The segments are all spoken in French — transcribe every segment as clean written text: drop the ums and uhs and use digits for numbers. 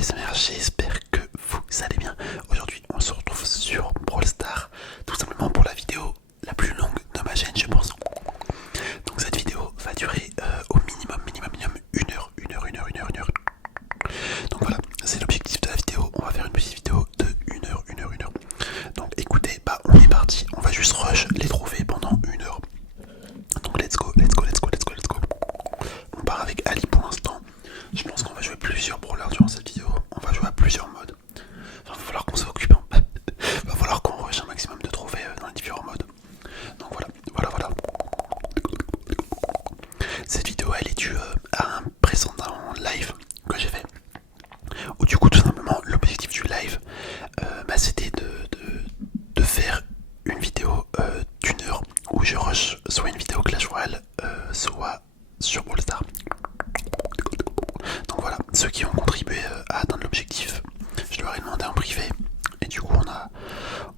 ASMR, j'espère que vous allez bien. Aujourd'hui on se retrouve sur Brawl Stars, tout simplement pour la vidéo la plus longue de ma chaîne je pense. Donc cette vidéo va durer au minimum 1 heure. Donc voilà, c'est l'objectif de la vidéo, on va faire une petite vidéo de 1 heure. Donc écoutez, bah on est parti, on va juste rush les trophées pendant 1 heure. Donc let's go. On part avec Ali pour l'instant. Je pense qu'on va jouer plusieurs brawlers durant cette vidéo. On va jouer à plusieurs modes. Enfin, va falloir qu'on s'occupe. Va falloir qu'on rush un maximum de trophées dans les différents modes. Donc voilà. Cette vidéo elle est due à un précédent live que j'ai fait. Où du coup tout simplement l'objectif du live c'était de faire une vidéo d'1 heure où je rush soit une vidéo Clash Royale soit sur Brawl Stars. Donc voilà, ceux qui ont contribué à atteindre l'objectif, je leur ai demandé en privé et du coup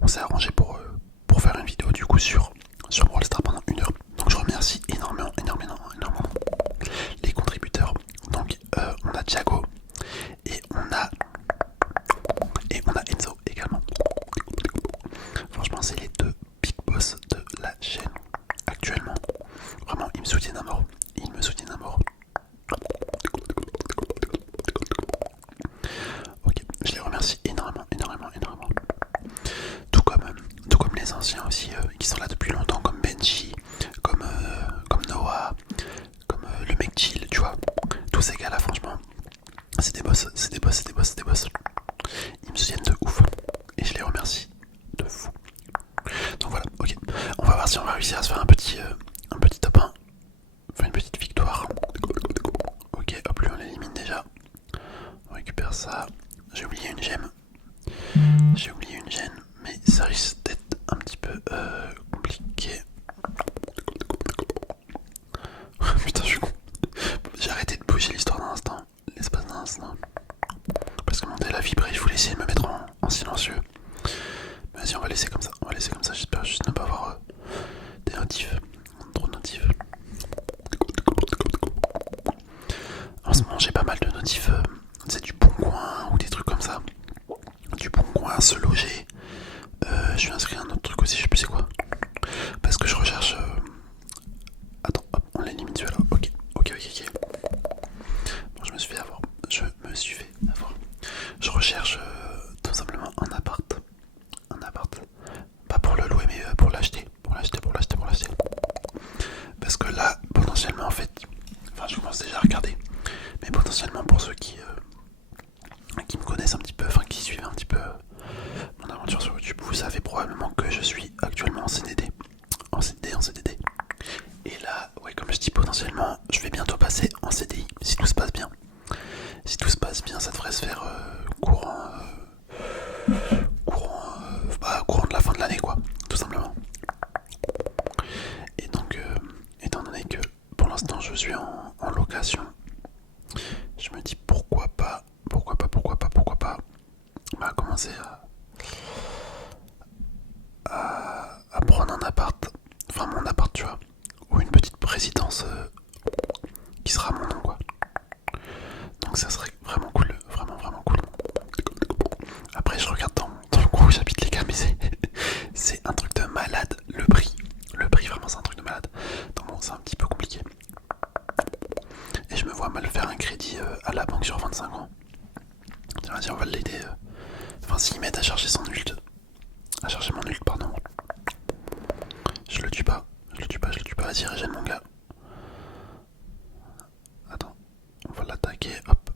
on s'est arrangé pour faire une vidéo du coup sur Brawl Stars pendant 1 heure. Donc je remercie énormément les contributeurs. Donc on a Thiago et on a Enzo également. Franchement c'est les deux big boss de la chaîne actuellement. Vraiment ils me soutiennent à mort. Ok, je les remercie énormément. Tout comme les anciens aussi qui sont là depuis longtemps, comme Benji, comme Noah, comme le mec chill, tu vois. Tous ces gars là, franchement, c'est des boss. Ils me soutiennent de ouf et je les remercie de fou. Donc voilà, ok. On va voir si on va réussir à se faire un petit top 1. Enfin, une petite victoire. Ok, hop, lui on l'élimine déjà. On récupère ça. J'ai oublié une gemme, mais ça risque d'être un petit peu compliqué. Putain, je suis con. J'ai arrêté de bouger l'espace d'un instant. Parce que mon tel a vibré, je voulais essayer de me mettre en silencieux. Vas-y, on va laisser comme ça, j'espère juste ne pas avoir des notifs, trop de notifs. En ce moment j'ai pas mal de notifs, c'est du bon coin ou des trucs comme ça. Du bon coin, se loger. Je suis inscrit à un autre truc aussi, je sais plus c'est quoi. Parce que je recherche... Attends, hop, on l'élimine celui-là. Ok. Bon, je me suis fait avoir. Je recherche tout simplement un appart. Pas pour le louer, mais pour l'acheter. Parce que là, potentiellement, en fait... Enfin, je commence déjà à regarder. Mais potentiellement, pour ceux qui me connaissent un petit peu, enfin, qui suivent un petit peu mon aventure sur YouTube, vous savez probablement que je suis actuellement en CDD. En CDD. Et là, ouais, comme je dis potentiellement, je vais bientôt passer en CDI si tout se passe bien. Ça devrait se faire courant de la fin de l'année, quoi, tout simplement. Et donc, étant donné que pour l'instant je suis en location, je me dis pourquoi pas commencer à prendre un appart, enfin mon appart, tu vois, ou une petite résidence qui sera à mon nom, quoi. Donc ça serait vraiment cool, vraiment cool. Après je regarde dans le coin où j'habite les gars, mais c'est un truc de malade, le prix vraiment c'est un truc de malade. Donc bon, c'est un petit peu compliqué. Et je me vois mal faire un crédit à la banque sur 25 ans. Tiens, vas-y, on va l'aider. Enfin, s'il m'aide à charger mon ult, pardon. Je le tue pas. Vas-y, régène mon gars. Attends, on va l'attaquer, hop.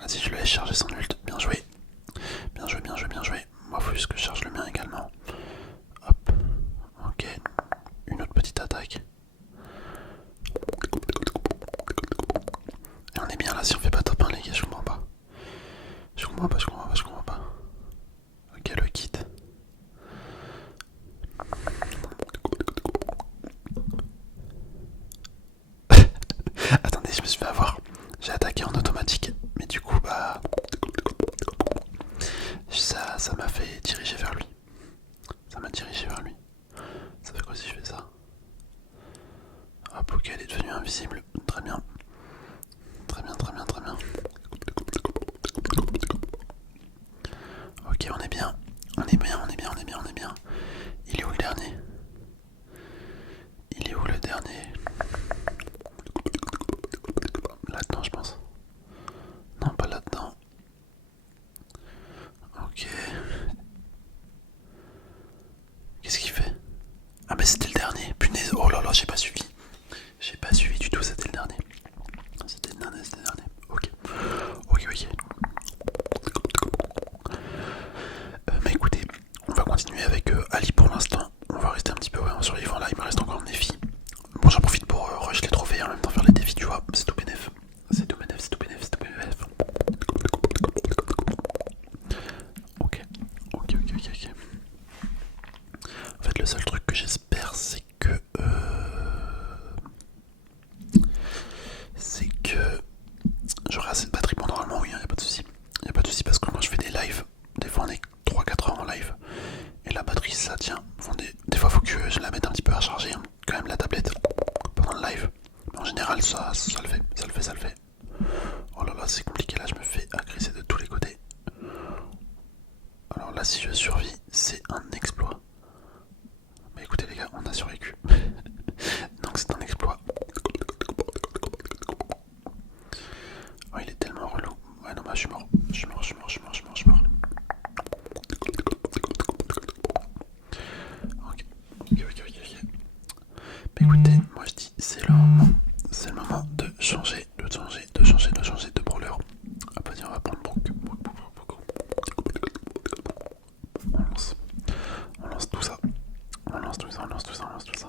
Vas-y, je le laisse charger son ult. Bien joué. Moi, faut juste que je charge le mien également. Hop. Ok. Une autre petite attaque. Et on est bien là si on fait pas top 1, les gars, je comprends pas. Ok, le kit. Attendez, je me suis fait avoir. J'ai attaqué en automatique, mais du coup, bah... Ça m'a fait diriger vers lui. Ça fait quoi si je fais ça? Hop, ok, elle est devenue invisible. Très bien. ok. Mais écoutez, on va continuer avec Ali pour l'instant. On va rester un petit peu sur les vents là, il me reste encore un défi. Bon, j'en profite pour rush les trophées et en même temps faire les défis, tu vois. C'est tout bénef. C'est tout bénef, c'est tout bénef, c'est tout bénef. Ok, ok, ok, ok, ok. En fait, le seul truc que j'espère, c'est que j'aurai assez de batterie. Bon, normalement, oui, y a pas de souci. Y a pas de souci parce que quand je fais des lives, des fois on est 3-4 heures en live et la batterie ça tient. Des fois, faut que je la mette un petit peu à charger, hein, quand même, la tablette pendant le live. Mais en général, ça le fait, ça le fait, ça le fait. Oh là là, c'est compliqué là, je me fais agresser de tous les côtés. Alors là, si je survis, c'est un exploit. Mais écoutez, les gars, on a survécu. Donc c'est un exploit. Oh, il est tellement relou. Ouais, non, bah, je suis mort. Je suis mort, je suis mort, je suis mort, je suis mort, je suis mort. Ok, ok, ok, ok, ok. Bah écoutez, moi je dis, c'est le moment. C'est le moment de changer, de changer, de changer, de changer de brawler. Hop, vas-y, on va prendre Brook. On lance tout ça. On lance tout ça, on lance tout ça, on lance tout ça.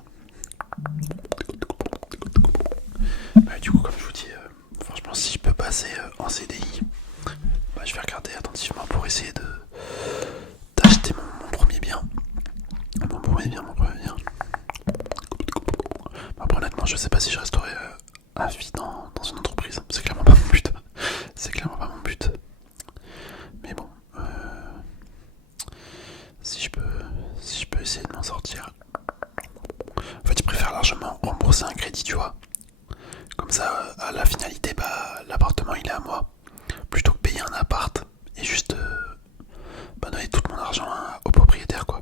Bah, du coup, comme je vous dis, franchement, si je peux passer en CDI, bah, je vais regarder attentivement pour essayer d'acheter mon premier bien. Mon premier bien, mon premier bien. Bah, après, honnêtement, je sais pas si je resterai à vie dans une entreprise. C'est clairement pas mon but. C'est clairement pas mon but. Mais bon, si je peux essayer de m'en sortir. En fait, je préfère largement rembourser un crédit, tu vois. Comme ça, à la finalité, bah, l'appartement il est à moi. Plutôt que payer un appart et juste donner tout mon argent au propriétaire, quoi.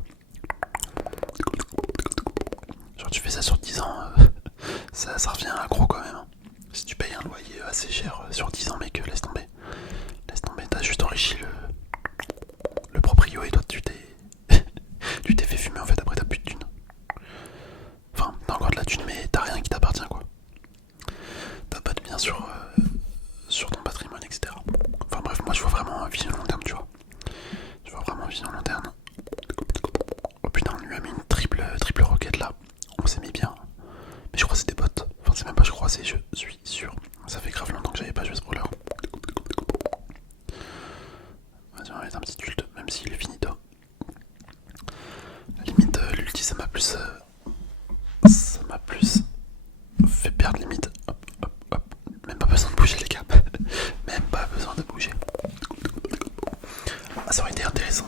Genre, tu fais ça sur 10 ans, ça revient à gros quand même. Si tu payes un loyer assez cher sur 10 ans, mec, laisse tomber. Laisse tomber, t'as juste enrichi le proprio et toi tu t'es fait fumer en fait, après t'as plus de thunes. Enfin, t'as encore de la thune, mais t'as rien qui t'appartient, quoi. T'as pas de bien sur ton patrimoine, etc. Enfin bref, moi je vois vraiment un vision long terme, tu vois. Je vois vraiment un vision long terme. Oh putain, on lui a mis une triple roquette là. On s'est mis bien. Mais je crois que c'est des bots. Enfin, c'est même pas je crois, c'est je suis sûr. Ça fait grave longtemps que j'avais pas joué ce brawler. Vas-y, on va mettre un petit ult, même s'il est finito. Limite, l'ulti ça m'a plus fait perdre limite. Hop, hop, hop. Même pas besoin de bouger les gars. Même pas besoin de bouger. Ah, ça aurait été intéressant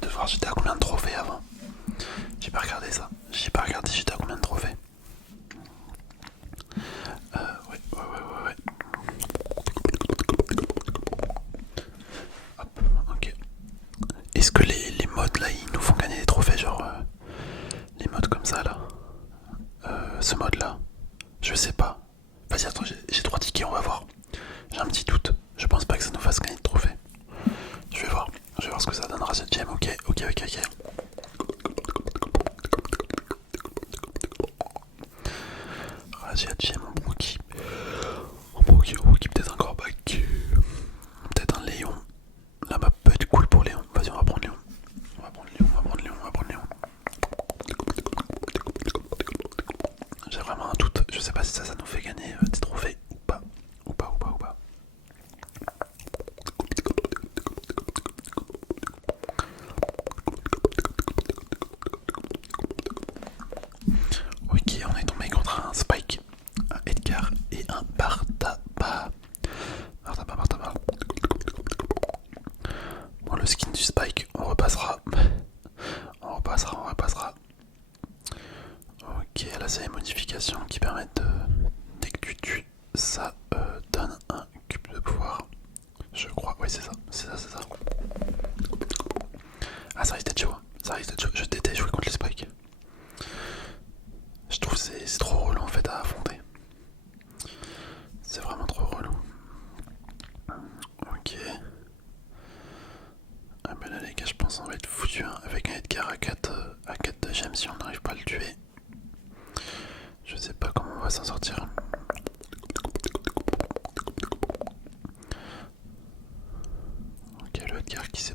de voir j'étais à combien de trophées avant. J'ai pas regardé ça. J'ai pas regardé j'étais à combien de trophées. Ouais. Hop, ok. Est-ce que les modes là ils nous font gagner des trophées, genre les modes comme ça là, ce mode là, je sais pas. Vas-y, attends, j'ai 3 tickets, on va voir. J'ai un petit doute, je pense pas que ça nous fasse gagner de trophées. Je vais voir ce que ça donnera cette gemme. Ok. Razzia gemme en Brookie. Peut-être un Corbac. Peut-être un Léon. La map peut être cool pour Léon. Vas-y, on va prendre Léon. J'ai vraiment un doute. Je sais pas si ça nous fait gagner des trophées ou pas. Ou pas.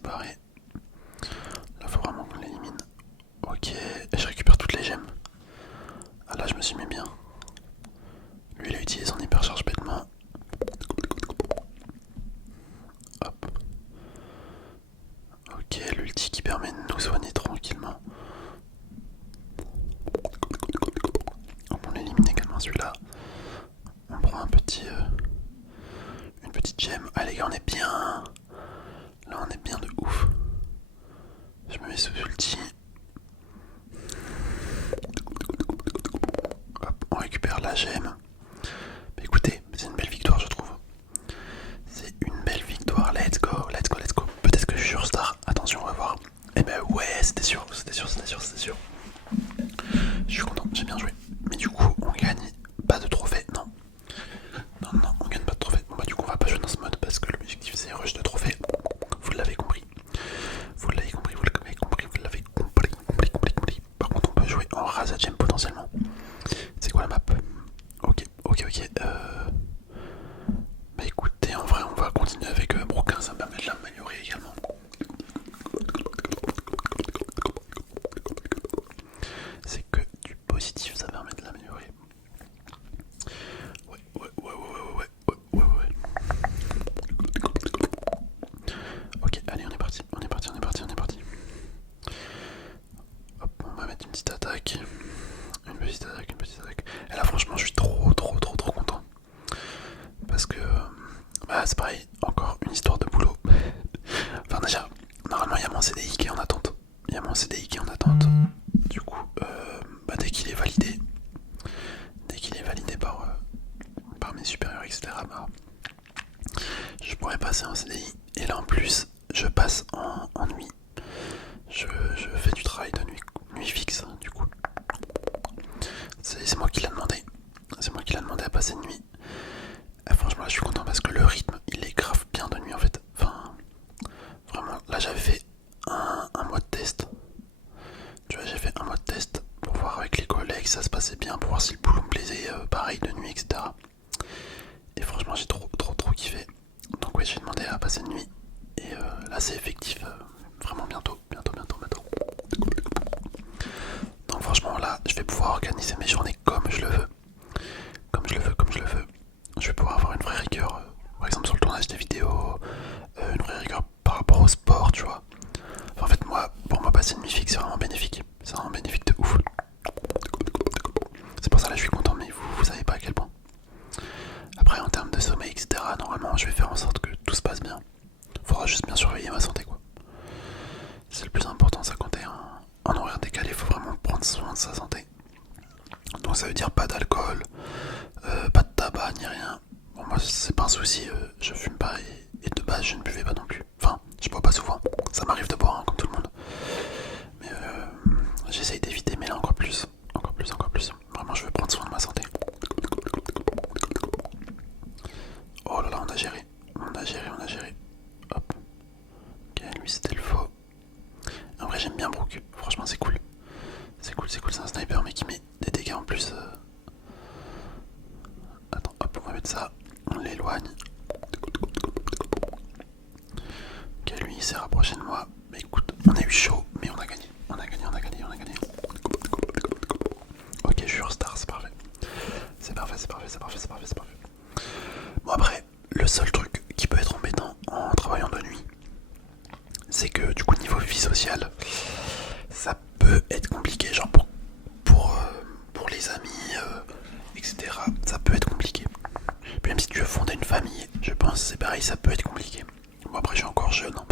barré. Là faut vraiment qu'on l'élimine. Ok, et je récupère toutes les gemmes. Ah là je me suis mis bien. Lui il a utilisé son hypercharge bêtement. Hop. Ok, l'ulti qui permet de nous soigner tranquillement. On élimine également celui-là. On prend une petite gemme. Ah les gars, on est bien. Là on est bien de ouf. Je me mets sous ulti. Hop, on récupère la gemme. Mais écoutez, c'est une belle victoire je trouve. C'est une belle victoire, let's go, let's go, let's go. Peut-être que je suis sur Star, attention on va voir. Eh ben ouais, c'était sûr, c'était sûr, c'était sûr, c'était sûr. Je suis content, j'ai bien joué. Mais du coup, on gagne pas de trophée, non. Non, non, on gagne pas de trophée. Bon bah du coup, on va pas jouer dans ce mode parce que l'objectif c'est rush de trophée. Vous l'avez compris. Vous l'avez compris, vous l'avez compris, vous l'avez compris. Par contre, on peut jouer en Rasa Gem potentiellement. C'est quoi la map? Ok, ok, ok. Bah écoutez, en vrai, on va continuer avec Broquin, ça me permet de l'améliorer également. C'est que du positif, ça permet de l'améliorer. Ouais. Ok, allez, on est parti. Hop, on va mettre une petite attaque. Une petite attaque. Et là, franchement, je suis trop content. Parce que, bah, c'est pareil, encore une histoire de boulot. Enfin, déjà, normalement, il y a mon CDI qui est en attente. Du coup, bah, dès qu'il est validé par mes supérieurs, etc., bah, je pourrais passer en CDI. Et là, en plus, je passe en nuit. Je fais du travail de nuit fixe, du coup. C'est moi qui l'a demandé. C'est moi qui l'a demandé à passer de nuit. Et franchement, là, je suis content parce que le rythme, il est grave bien de nuit en fait. Enfin, vraiment, là, j'avais fait un mois de test. Tu vois, j'ai fait un mois de test pour voir avec les collègues si ça se passait bien, pour voir si le boulot me plaisait, pareil de nuit, etc. Et franchement, j'ai trop kiffé. Donc, ouais, j'ai demandé à passer de nuit. Et là, c'est effectif, vraiment bientôt. Donc, franchement, là, je vais pouvoir organiser mes journées comme je le veux. Je vais pouvoir avoir une vraie rigueur, par exemple sur le tournage des vidéos, une vraie rigueur par rapport au sport, tu vois. Enfin, en fait, moi, pour moi, passer une nuit fixe, c'est vraiment bénéfique. C'est vraiment bénéfique de ouf. C'est pour ça là, je suis content, mais vous savez pas à quel point. Après, en termes de sommeil, etc., normalement, je vais faire en sorte que tout se passe bien. Faudra juste bien surveiller ma santé, quoi. C'est le plus important, ça compter en horaire décalé, faut vraiment prendre soin de sa santé. Donc ça veut dire pas d'alcool, pas de tabac ni rien. Bon, moi c'est pas un souci, je fume pas et de base je ne buvais pas non plus. Enfin, je bois pas souvent, ça m'arrive de boire hein, comme tout le monde. Mais j'essaye d'éviter, mais là encore plus. Vraiment, je veux prendre soin de ma santé. Oh là là, on a géré. Hop. Ok, lui c'était le faux. En vrai, j'aime bien Brook. Franchement, c'est cool. C'est un sniper, mais qui met des dégâts en plus. Attends, hop, on va mettre ça. On l'éloigne. Ok, lui il s'est rapproché de moi. Mais écoute, on a eu chaud, mais on a gagné. Ok, je suis sur Star, c'est parfait. C'est parfait. Bon, après, le seul truc qui peut être embêtant en travaillant de nuit, c'est que du coup, niveau vie sociale, ça peut être compliqué. Genre pour les amis, etc. Ça peut être compliqué. Puis même si tu veux fonder une famille, je pense que c'est pareil, ça peut être compliqué. Bon, après, je suis encore jeune. Hein.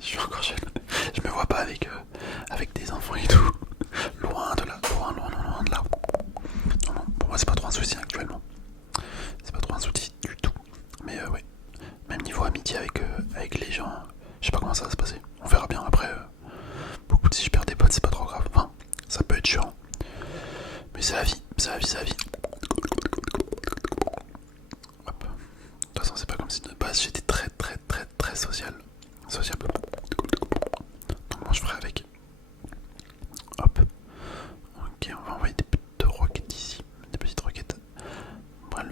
Je me vois pas avec des enfants et tout. Loin de là. Non, pour moi, c'est pas trop un souci actuellement. C'est pas trop un souci du tout. Mais ouais, même niveau amitié avec les gens, je sais pas comment ça va se passer. On verra bien après. Beaucoup si je perds des potes, c'est pas trop grave. Enfin, ça peut être chiant. Mais c'est la vie. Hop. De toute façon, c'est pas comme si de base j'étais très sociable. Donc moi je ferai avec. Hop. Ok, on va envoyer des petites roquettes ici. Des petites roquettes. Bon,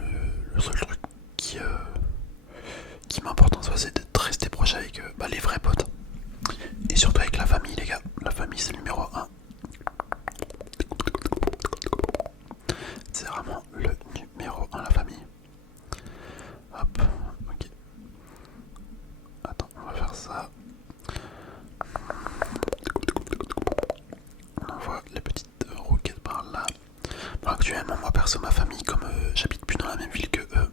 le seul truc qui m'importe en soi, c'est de rester proche accrocher avec les vrais potes. Et surtout avec la famille, les gars. La famille, c'est le numéro un. C'est vraiment le numéro un, la famille. Hop, ok. Attends, on va faire ça. On envoie les petites roquettes par là. Bon, actuellement, moi perso, ma famille, comme j'habite plus dans la même ville que eux,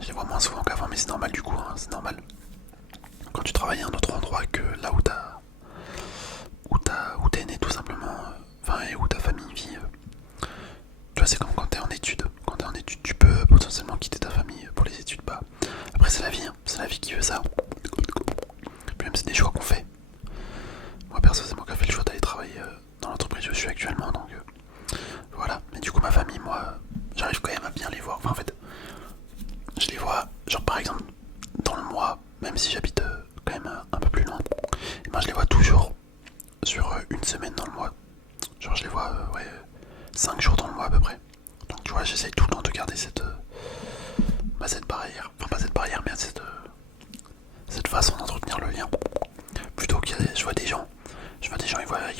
je les vois moins souvent qu'avant, mais c'est normal du coup, hein, c'est normal. Quand tu travailles à un autre endroit que là où t'es né tout simplement, enfin et où ta famille vit, tu vois, c'est comme quand t'es en études. Quand t'es en études, tu peux potentiellement quitter ta famille pour les études. Bah, après c'est la vie, hein, c'est la vie qui veut ça. Puis même c'est des choix qu'on fait. Moi perso c'est moi qui ai fait le choix d'aller travailler dans l'entreprise où je suis actuellement, donc voilà. Mais du coup ma famille, moi, j'arrive quand même à bien les voir. Enfin en fait, je les vois, genre par exemple, dans le mois, même si j'habite quand même un peu plus loin, et ben je les vois toujours sur une semaine dans le mois. Genre je les vois 5 jours dans le mois à peu près. Donc tu vois, j'essaye tout le temps de garder cette barrière. Enfin pas cette barrière, mais cette façon d'entretenir le lien. Plutôt que je vois des gens, ils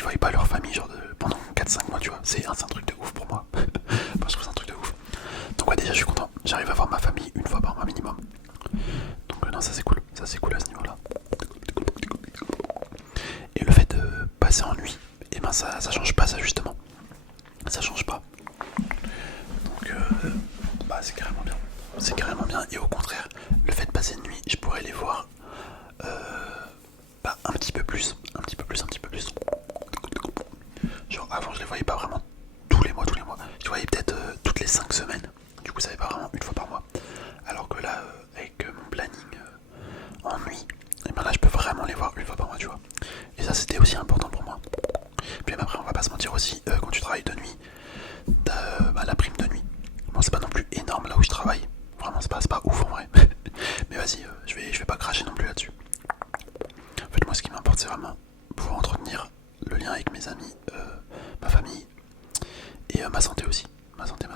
voient pas leur famille genre pendant 4-5 mois, tu vois. C'est un truc de ouf pour moi. Enfin, je trouve c'est un truc de ouf. Donc ouais, déjà je suis content. J'arrive à voir ma famille une fois par mois minimum. Donc non, ça c'est cool à ce niveau-là. Et le fait de passer en nuit, et ben ça change pas ça justement. Ça change pas. Donc c'est carrément bien. C'est carrément bien. Et au contraire, le fait de passer une nuit, je pourrais les voir un petit peu plus. Un petit peu plus. Genre avant je les voyais pas vraiment tous les mois. Je les voyais peut-être toutes les 5 semaines. Du coup ça fait pas vraiment une fois par mois. Alors que là, avec mon planning en nuit, et ben là je peux vraiment les voir une fois par mois, tu vois. Et ça c'était aussi important pour moi. Puis après on va pas se mentir aussi, quand tu travailles de nuit, t'as la prime de nuit. Bon c'est pas non plus énorme là où je travaille. Vraiment c'est pas ouf en vrai. Mais vas-y, je vais pas cracher non plus là-dessus. En fait moi ce qui m'importe c'est vraiment pouvoir entretenir le lien avec mes amis, ma famille et ma santé aussi. Ma santé.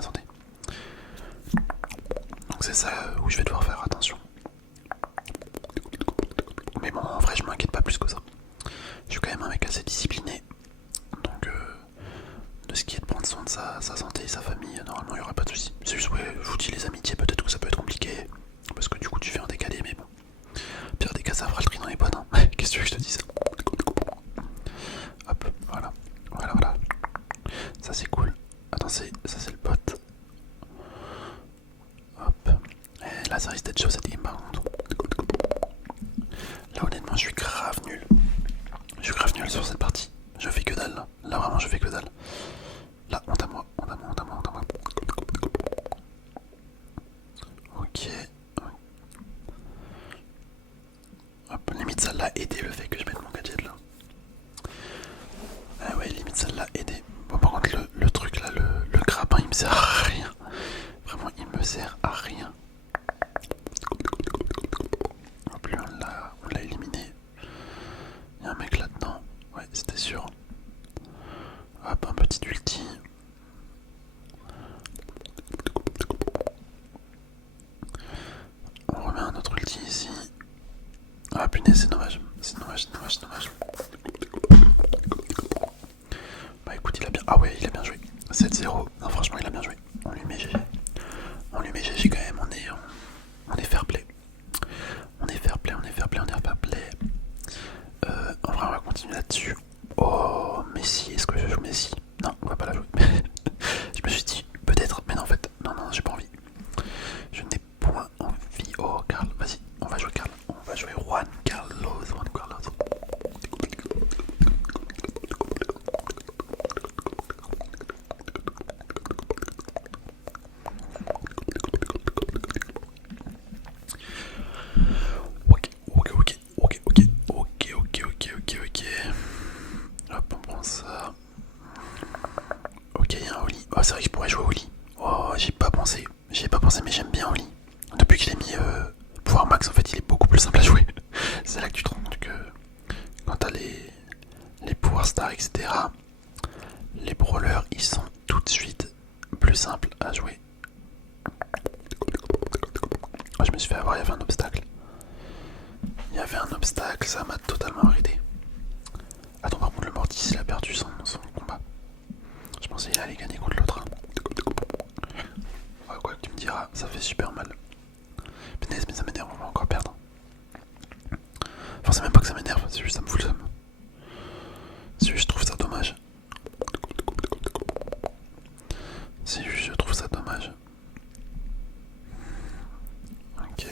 Donc c'est ça où je vais devoir faire attention. Mais bon en vrai je m'inquiète pas plus que ça. Je suis quand même un mec assez discipliné. Donc de ce qui est de prendre soin de sa santé et sa famille, normalement il n'y aura pas de soucis. C'est juste je vous dis les amitiés peut-être que ça peut être compliqué. Parce que du coup tu fais un décalé, mais bon. Pire des cas ça fera le tri dans les potes, hein. Qu'est-ce que tu veux que je te dise? Hop, voilà. Ça c'est cool. Attends, ça c'est le pote. Hop. Et là ça risque d'être chaud cette game par contre. Là honnêtement je suis grave nul. Je suis grave nul sur cette partie. Je fais que dalle là. Là vraiment je fais que dalle. Là honte à moi. Ok. Hop, limite ça l'a aidé le fait que je mette mon gadget là. Ah ouais, limite ça l'a aidé. Bon par contre le truc là, le grappin il me sert à rien. Vraiment il me sert à rien. Hop, lui on l'a éliminé. Il y a un mec là-dedans. Ouais, c'était sûr. Hop, un petit ulti. On remet un autre ulti ici. Ah punaise, c'est dommage. Bah écoute, il a bien... Ah ouais, il a bien joué. 7-0. Non, franchement, il a bien joué. On lui met GG. Quand même. On est fair play. On est fair play. En vrai, on va continuer là-dessus. Oh, Messi. Est-ce que je joue Messi? Non, on va pas la jouer. Je me suis dit, peut-être. Mais non, en fait, non, j'ai pas envie. Je n'ai point envie. Oh, Carl, vas-y. On va jouer Carl. On va jouer Juan Carlos. Ok. Hop, on prend ça. Ok, il y a un Oli. Oh, c'est vrai que je pourrais jouer Oli. Oh, j'y ai pas pensé, mais j'aime bien Oli. Depuis que je l'ai mis pouvoir max, en fait, il est beaucoup plus simple à jouer. C'est là que tu te rends compte que quand t'as les pouvoirs stars, etc., les brawlers, ils sont tout de suite plus simples à jouer. Oh, je me suis fait avoir, il y avait un obstacle. Il y avait un obstacle, ça m'a totalement arrêté. Attends, par contre, le Mortis il a perdu son combat. Je pensais qu'il allait gagner contre l'autre. Ouais, quoi que tu me diras, ça fait super mal. Punaise, mais ça m'énerve, on va encore perdre. Enfin, c'est même pas que ça m'énerve, c'est juste ça me fout le seum. C'est juste je trouve ça dommage. C'est juste je trouve ça dommage. Ok.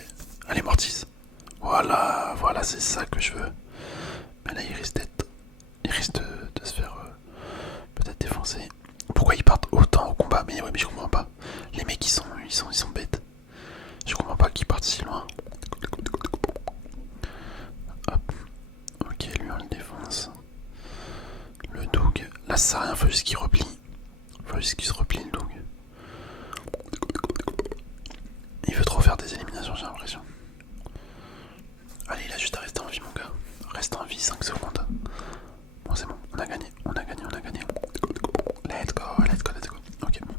Allez, Mortis. Voilà, voilà, c'est ça que je veux. Mais là, il risque de se faire peut-être défoncer. Pourquoi ils partent autant au combat? Mais oui, mais je comprends pas. Les mecs, ils sont bêtes. Je comprends pas qu'ils partent si loin. Hop. Ok, lui on le défonce. Le Doug. Là, ça sert à rien, faut juste qu'il replie. Faut juste qu'il se replie, le Doug. Il veut trop faire des éliminations, j'ai l'impression. Allez, il a juste à rester en vie, mon gars. Reste en vie 5 secondes. Bon, c'est bon, on a gagné, on a gagné, on a gagné. Let's go, let's go, let's go. Ok, bon.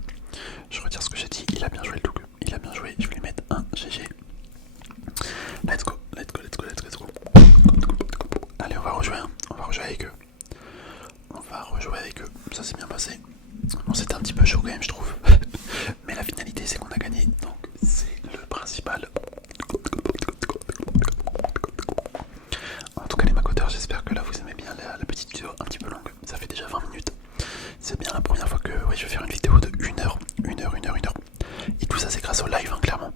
Je retire ce que j'ai dit. Il a bien joué, le Doug. Il a bien joué. Je vais lui mettre un GG. Let's go, let's go, let's go, let's go. Allez, on va rejouer, hein. On va rejouer avec eux. On va rejouer avec eux. Ça s'est bien passé. Bon, c'était un petit peu chaud quand même, je trouve. Mais la finalité, c'est qu'on a gagné. Donc, c'est le principal. En tout cas, les macoteurs, j'espère que là vous aimez bien la petite vidéo un petit peu longue. Ça fait déjà 20 minutes. C'est bien la première fois que je vais faire une vidéo de 1 heure. 1 heure, 1 heure, 1 heure. Et tout ça, c'est grâce au live, hein, clairement.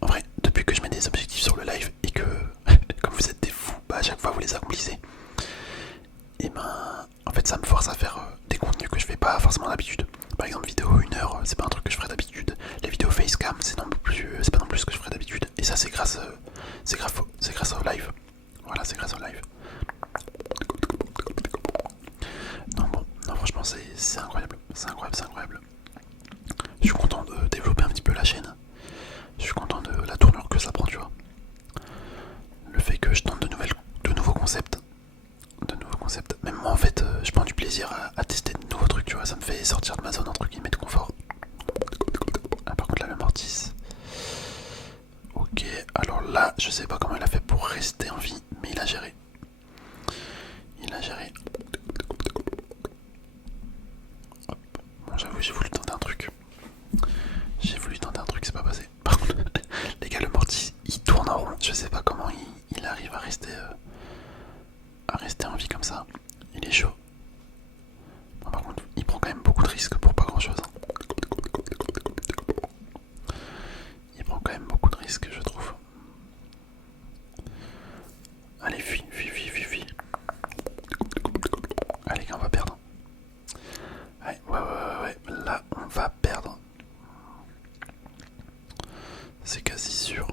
En vrai, depuis que je mets des objectifs sur le live et que, comme vous êtes des fous, bah, à chaque fois vous les accomplissez. Et ben, en fait, ça me force à faire des contenus que je fais pas forcément d'habitude. Par exemple, vidéo 1 heure, c'est pas un truc que je ferais d'habitude. Les vidéos facecam, c'est pas non plus ce que je ferais d'habitude. Et ça, c'est grâce au live. Voilà, c'est grâce au live. Non, bon, non, franchement, c'est incroyable. C'est incroyable, c'est incroyable. Je suis content de développer un petit peu la chaîne. Je suis content de la tournure que ça prend, tu vois. Le fait que je tente de nouveaux concepts. Même moi, en fait, je prends du plaisir à tester de nouveaux trucs, tu vois. Ça me fait sortir de ma zone entre guillemets de confort. Ah, par contre, là, le Mortis. Ok, alors là, je sais pas comment il a fait pour rester en vie, mais il a géré. Il a géré. Hop. Bon, j'avoue, j'ai voulu tenter un truc. C'est pas passé. Par contre, les gars, le Mortis, il tourne en rond. Je sais pas comment il arrive à rester en vie comme ça. Il est chaud. Bon, par contre, il prend quand même beaucoup de risques pour pas grand chose. Il prend quand même beaucoup de risques, je trouve. Allez, fuis. Allez, gars, on va perdre. Ouais. Là, on va perdre. C'est quasi sûr.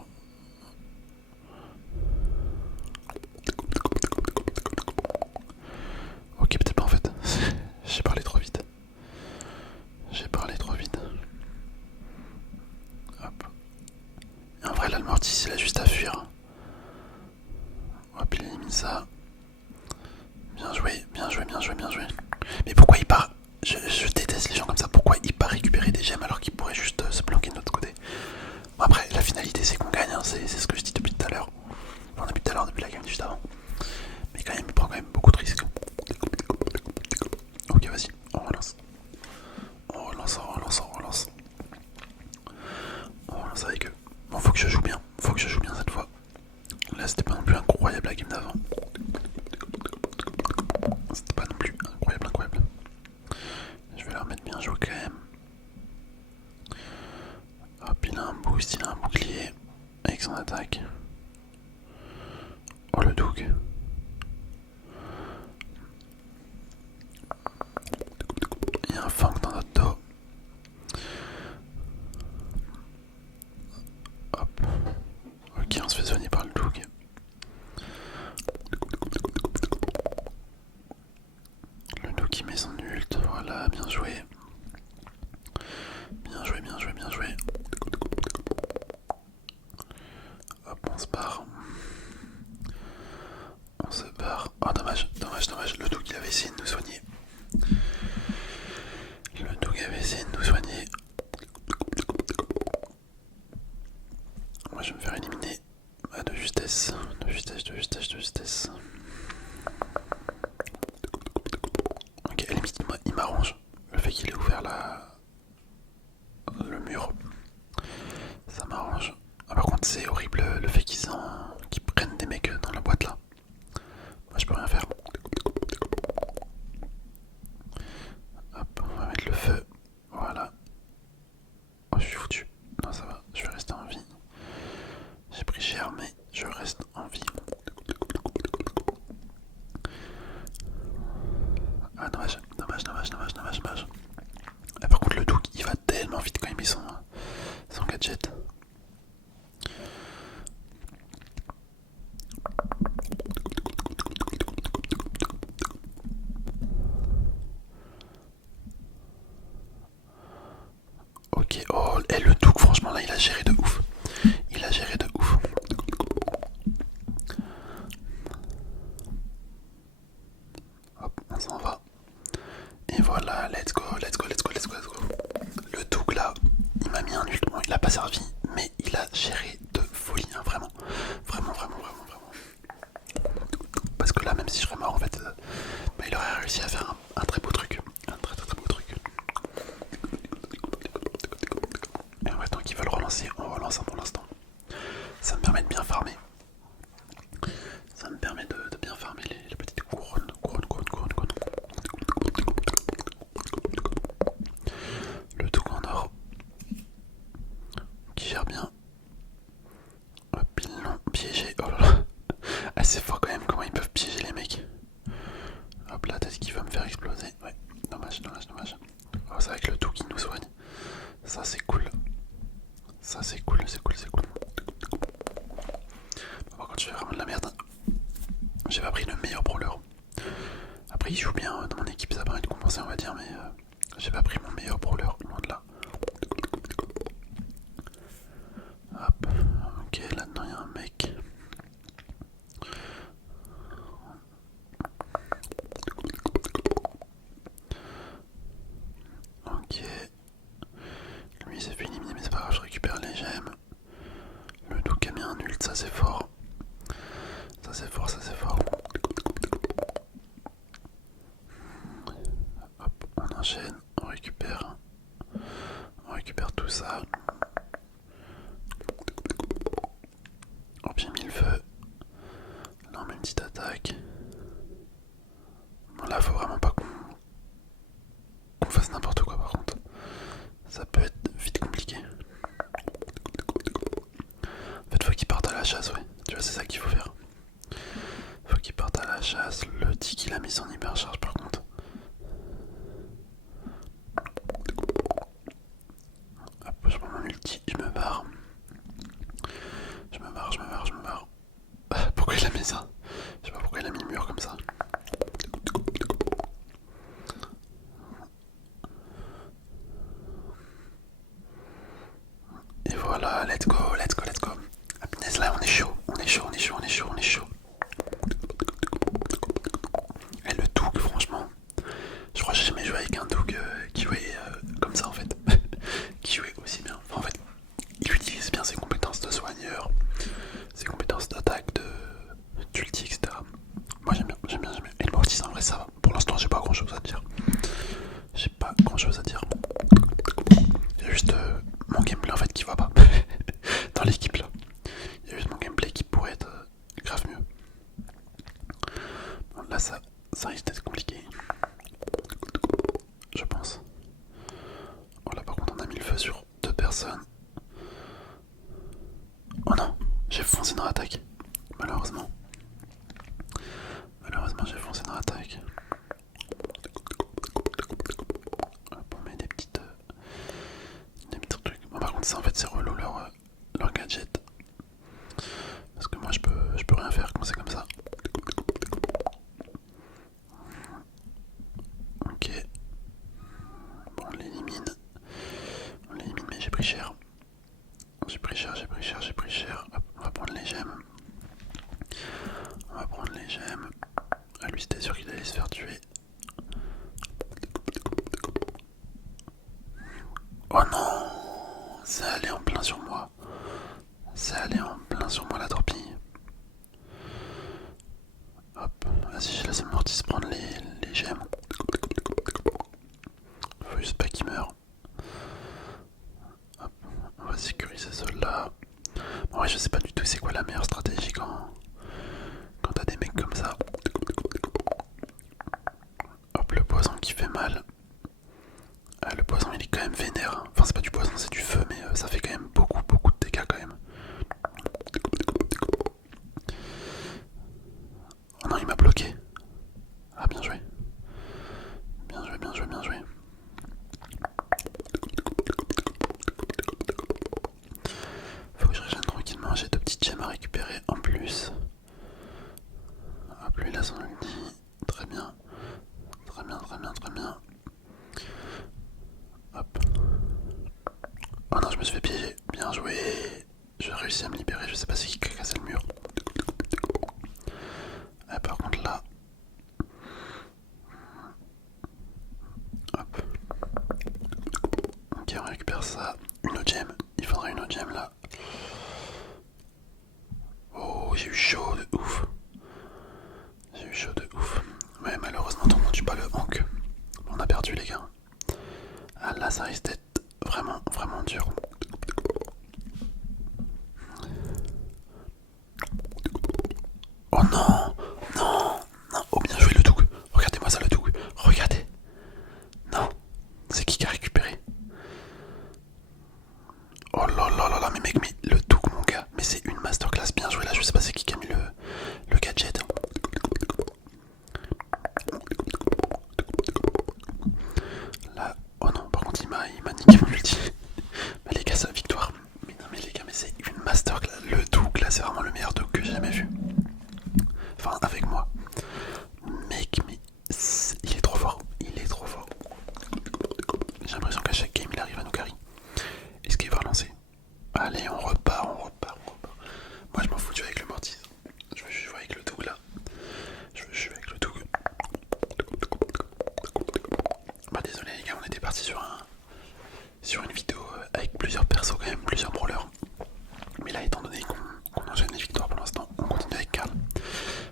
Ok, peut-être pas en fait. J'ai parlé trop vite. Hop. Et en vrai, là, le Mortis, il a juste à fuir. Hop, il élimine ça. Bien joué. Mais pourquoi il part? Je déteste les gens comme ça. Pourquoi il part récupérer des gemmes alors qu'il pourrait juste se planquer de notre côté? Bon, après, la finalité, c'est qu'on gagne. Hein. C'est ce que je dis depuis tout à l'heure. Enfin, depuis la game juste avant. Mais quand même, il prend quand même beaucoup de risques. Ok, vas-y, on relance. On relance avec eux. Bon, faut que je joue bien cette fois. Là, c'était pas non plus incroyable la game d'avant. C'était pas non plus incroyable. Je vais leur mettre bien joué quand même. Hop, il a un boost, il a un bouclier avec son attaque. Oh, le Doug. Il y a un fang dans notre dos. Hop. Ok, on se fait soigner par le Doug. Le Doug qui met son ult. Voilà, bien joué. Hop, on se barre. contre c'est horrible le fait qu'ils prennent des mecs dans la boîte là. Moi je peux rien faire. Hop, on va mettre le feu. Voilà. Oh, je suis foutu. Non, ça va, je vais rester en vie. J'ai pris cher, mais je reste en vie. Ah, dommage, dommage, dommage, dommage, dommage, dommage. Ah, par contre, le Doug il va tellement vite quand il met son gadget. Ok, oh, et le Doug, franchement, là il a géré de ouf. Il a géré de ouf. Hop, on s'en va. Et voilà, let's go, let's go, let's go, let's go, let's go. Le Doug là, il m'a mis un ult. Bon, il a pas servi, mais il a géré de folie, hein, vraiment. Vraiment, vraiment, vraiment, vraiment. Parce que là, même si je serais mort, en fait, bah, il aurait réussi à faire un très beau truc. Un très très très beau truc. Et ouais, tant qu'ils veulent relancer, on relance pour l'instant. Ça me permet de bien farmer. Ça me permet de bien farmer les petites couronnes. Le tout en or. Qui gère bien. Hop, ils l'ont piégé. Oh là là. Assez fort quand même comment ils peuvent piéger les mecs. Hop là, est-ce qu'il va me faire exploser? Ouais, dommage, dommage, dommage. Oh, c'est avec le tout qui nous soigne. Ça c'est cool. Ça c'est cool, c'est cool, c'est cool. Par contre, je fais vraiment de la merde. J'ai pas pris le meilleur brawler. Après, il joue bien dans mon équipe, ça permet de compenser, on va dire, mais j'ai pas pris mon meilleur brawler, loin de là. Hop, ok, là-dedans il y a un mec. Ok. Lui il s'est fait éliminer, mais c'est pas grave, je récupère les gemmes. Le Doug a mis un ult, ça c'est fort. Ça c'est fort, ça c'est fort. Hop, on enchaîne, on récupère tout ça. Hop, j'ai mis le feu. Là on met une petite attaque. Bon là faut vraiment pas qu'on fasse n'importe quoi par contre. Ça peut être vite compliqué. En fait faut qu'il parte à la chasse, ouais. Tu vois c'est ça qu'il faut faire. Faut qu'il parte à la chasse. Le tic il a mis son hypercharge par contre. Hop, je prends mon ulti, je me barre. Je me barre. Pourquoi il a mis ça? Je sais pas pourquoi il a mis le mur comme ça. Et voilà, let's go, let's go, let's go. Ah punaise, là on est chaud, on est chaud, on est chaud, on est chaud, on est chaud. Et le Doug, franchement, je crois que j'ai jamais joué avec un Doug qui jouait comme ça en fait. Qui jouait aussi bien. Enfin, en fait, il utilise bien ses compétences de soigneur, ses compétences d'attaque, d'ulti, etc. Moi j'aime bien, j'aime bien, j'aime bien. Et le mortis en vrai ça va. Pour l'instant j'ai pas grand chose à dire. J'ai pas grand chose à dire. Il y a juste mon gameplay en fait qui va pas. Dans l'équipe là. Il y a juste mon gameplay qui pourrait être grave mieux. Bon, là ça risque d'être compliqué. Je pense. Oh là par contre on a mis le feu sur 2 personnes. Oh non, j'ai foncé dans l'attaque. Malheureusement. Malheureusement j'ai foncé dans l'attaque. Hop, on met des petits trucs. Bon par contre ça en fait c'est relou leur gadget. Parce que moi je peux rien faire quand c'est comme ça. Ok. Bon on l'élimine. On l'élimine mais j'ai pris cher. J'ai pris cher. Hop, on va prendre les gemmes. Ah, lui c'était sûr qu'il allait se faire tuer. Oh non, c'est allé en plein sur moi. C'est allé en plein sur moi la torpille. Hop, vas-y je laisse le mortis prendre les gemmes. Faut juste pas qu'il meure. Hop, on va sécuriser ceux-là. Bon, vrai, je sais pas du tout c'est quoi la meilleure stratégie quand t'as des mecs comme ça. Hop, le poison qui fait mal. Le poison il est quand même vénère. Enfin, c'est pas du poison, c'est du feu, mais ça fait quand même beaucoup de dégâts quand même. Oh non, il m'a bloqué. Ah, bien joué. Bien joué, bien joué, bien joué. Faut que je régène tranquillement, j'ai 2 petites gemmes à récupérer en plus. Hop, lui il a son ulti. Très bien. Très bien, très bien, très bien. Hop. Oh non, je me suis fait piéger. Bien joué. J'ai réussi à me libérer, je sais pas si qui a cassé le mur. Et par contre là. Hop. Ok, on récupère ça. Une autre gemme. Il faudrait une autre gemme là. Oh, j'ai eu chaud de ouf. J'ai eu chaud de ouf. Ouais, malheureusement, on ne tue pas le Hank. On a perdu, les gars. Ah là, ça risque d'être vraiment, vraiment dur. Oh non, non, non. Oh, bien joué le Doug. Regardez-moi ça, le Doug. Regardez. Non, c'est qui a récupéré? Oh là là là là, mais mec, mais le Doug, mon gars. Mais c'est une masterclass. Bien joué là, je sais pas c'est qui a mis le gadget. Là, oh non, par contre, il m'a niqué mon ulti. Mais les gars, c'est la victoire. Mais non, mais les gars, mais c'est une masterclass. Le Doug, là, c'est vraiment le meilleur Doug que j'ai jamais vu. Enfin, avec moi. Mec, mais il est trop fort. Il est trop fort. J'ai l'impression qu'à chaque game, il arrive à nous carry. Est-ce qu'il va relancer? Allez, on repart, on repart, on repart. Moi, je m'en fous de jouer avec le Mortis. Je veux jouer avec le Doug, là. Je veux jouer avec le Doug. Bah, désolé, les gars, on était parti sur une vidéo avec plusieurs persos, quand même, plusieurs brawlers. Mais là, étant donné qu'on enchaîne les victoires pour l'instant, on continue avec Karl.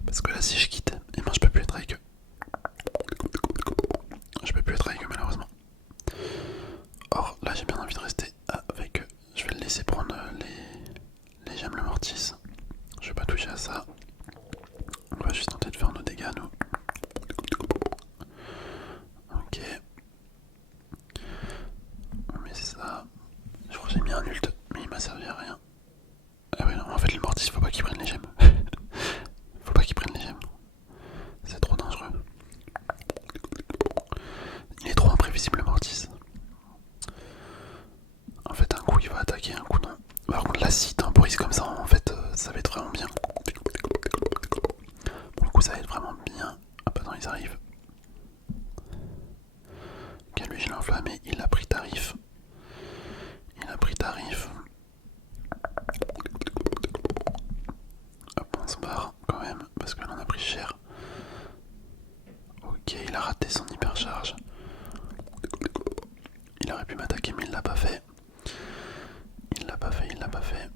Parce que là, si je quitte, eh ben, je peux plus être avec eux. Je peux plus être avec eux, malheureusement. Or, là, j'ai bien envie de rester avec eux. Je vais le laisser prendre les gemmes le Mortis. Je vais pas toucher à ça. On va juste tenter de faire nos dégâts, nous. Ok. On met ça. Je crois que j'ai mis un ult, mais il m'a servi à rien. Ah oui, non, en fait, le Mortis, faut pas qu'il prenne les gemmes. Faut pas qu'il prenne les gemmes. C'est trop dangereux. Il est trop imprévisible, le Mortis. En fait, un coup il va attaquer, un coup non. Par contre, là, si temporise comme ça, en fait, ça va être vraiment bien. Pour le coup, ça va être vraiment bien. Hop, attends, ils arrivent. Ok, lui, je l'ai enflammé. Il a pris tarif. Il a pris tarif. Hop, on se barre quand même, parce que là, on a pris cher. Ok, il a raté son hypercharge. Il aurait pu m'attaquer, mais il l'a pas fait. Il l'a pas fait, il l'a pas fait.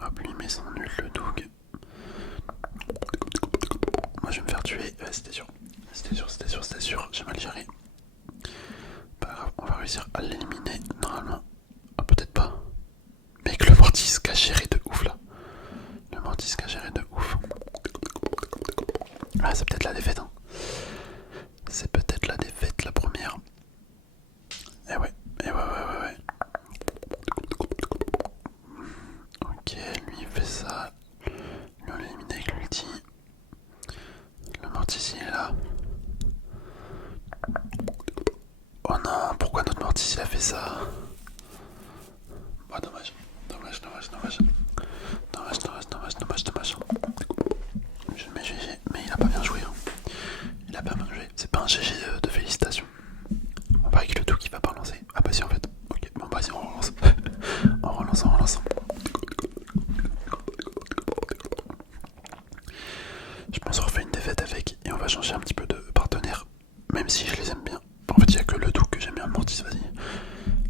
Hop, lui met son nul, le Doug. Moi je vais me faire tuer. Ouais, c'était sûr. C'était sûr, c'était sûr, c'était sûr. J'ai mal géré. Pas grave, on va réussir à l'éliminer normalement. Ah, peut-être pas. Mec, le Mortis qu'a géré de ouf là. Le Mortis qu'a géré de ouf. Ah, c'est peut-être la défaite. Hein. C'est peut-être la défaite, la première. Eh ouais, eh ouais. Ok, lui il fait ça. Lui on l'élimine avec l'ulti. Le Mortis il est là. Oh non, pourquoi notre Mortis il a fait ça? Bah dommage. Dommage. Je le mets GG, mais il a pas bien joué. Hein. Il a pas bien joué. C'est pas un GG de félicitations. On va avec le tout qui va pas relancer. Ah bah si en fait. Ok, bon bah si on relance. on relance. Je pense qu'on refait une défaite avec et on va changer un petit peu de partenaire. Même si je les aime bien. En fait il y a que le tout que j'aime bien. Le Mortis, vas-y.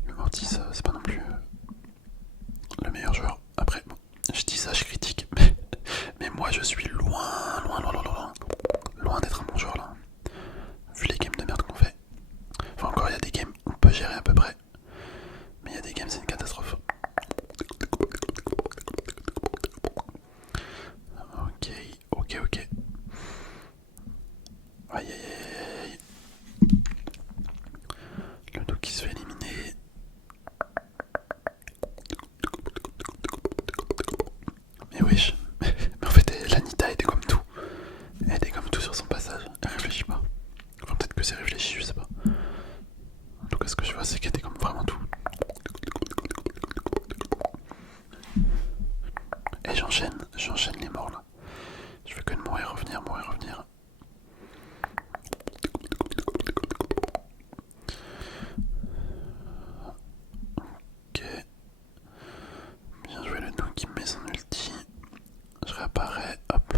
Le Mortis c'est pas non plus le meilleur joueur. Après, bon, je dis ça, je critique. Mais moi je suis loin d'être un bon joueur là. Vu les games de merde qu'on fait. Enfin encore il y a des games où on peut gérer à peu près. Mais il y a des games c'est une catastrophe. j'enchaîne les morts là. Je fais que de mourir, revenir, mourir, revenir. Ok. Bien joué le Doom qui me met son ulti. Je réapparais, hop.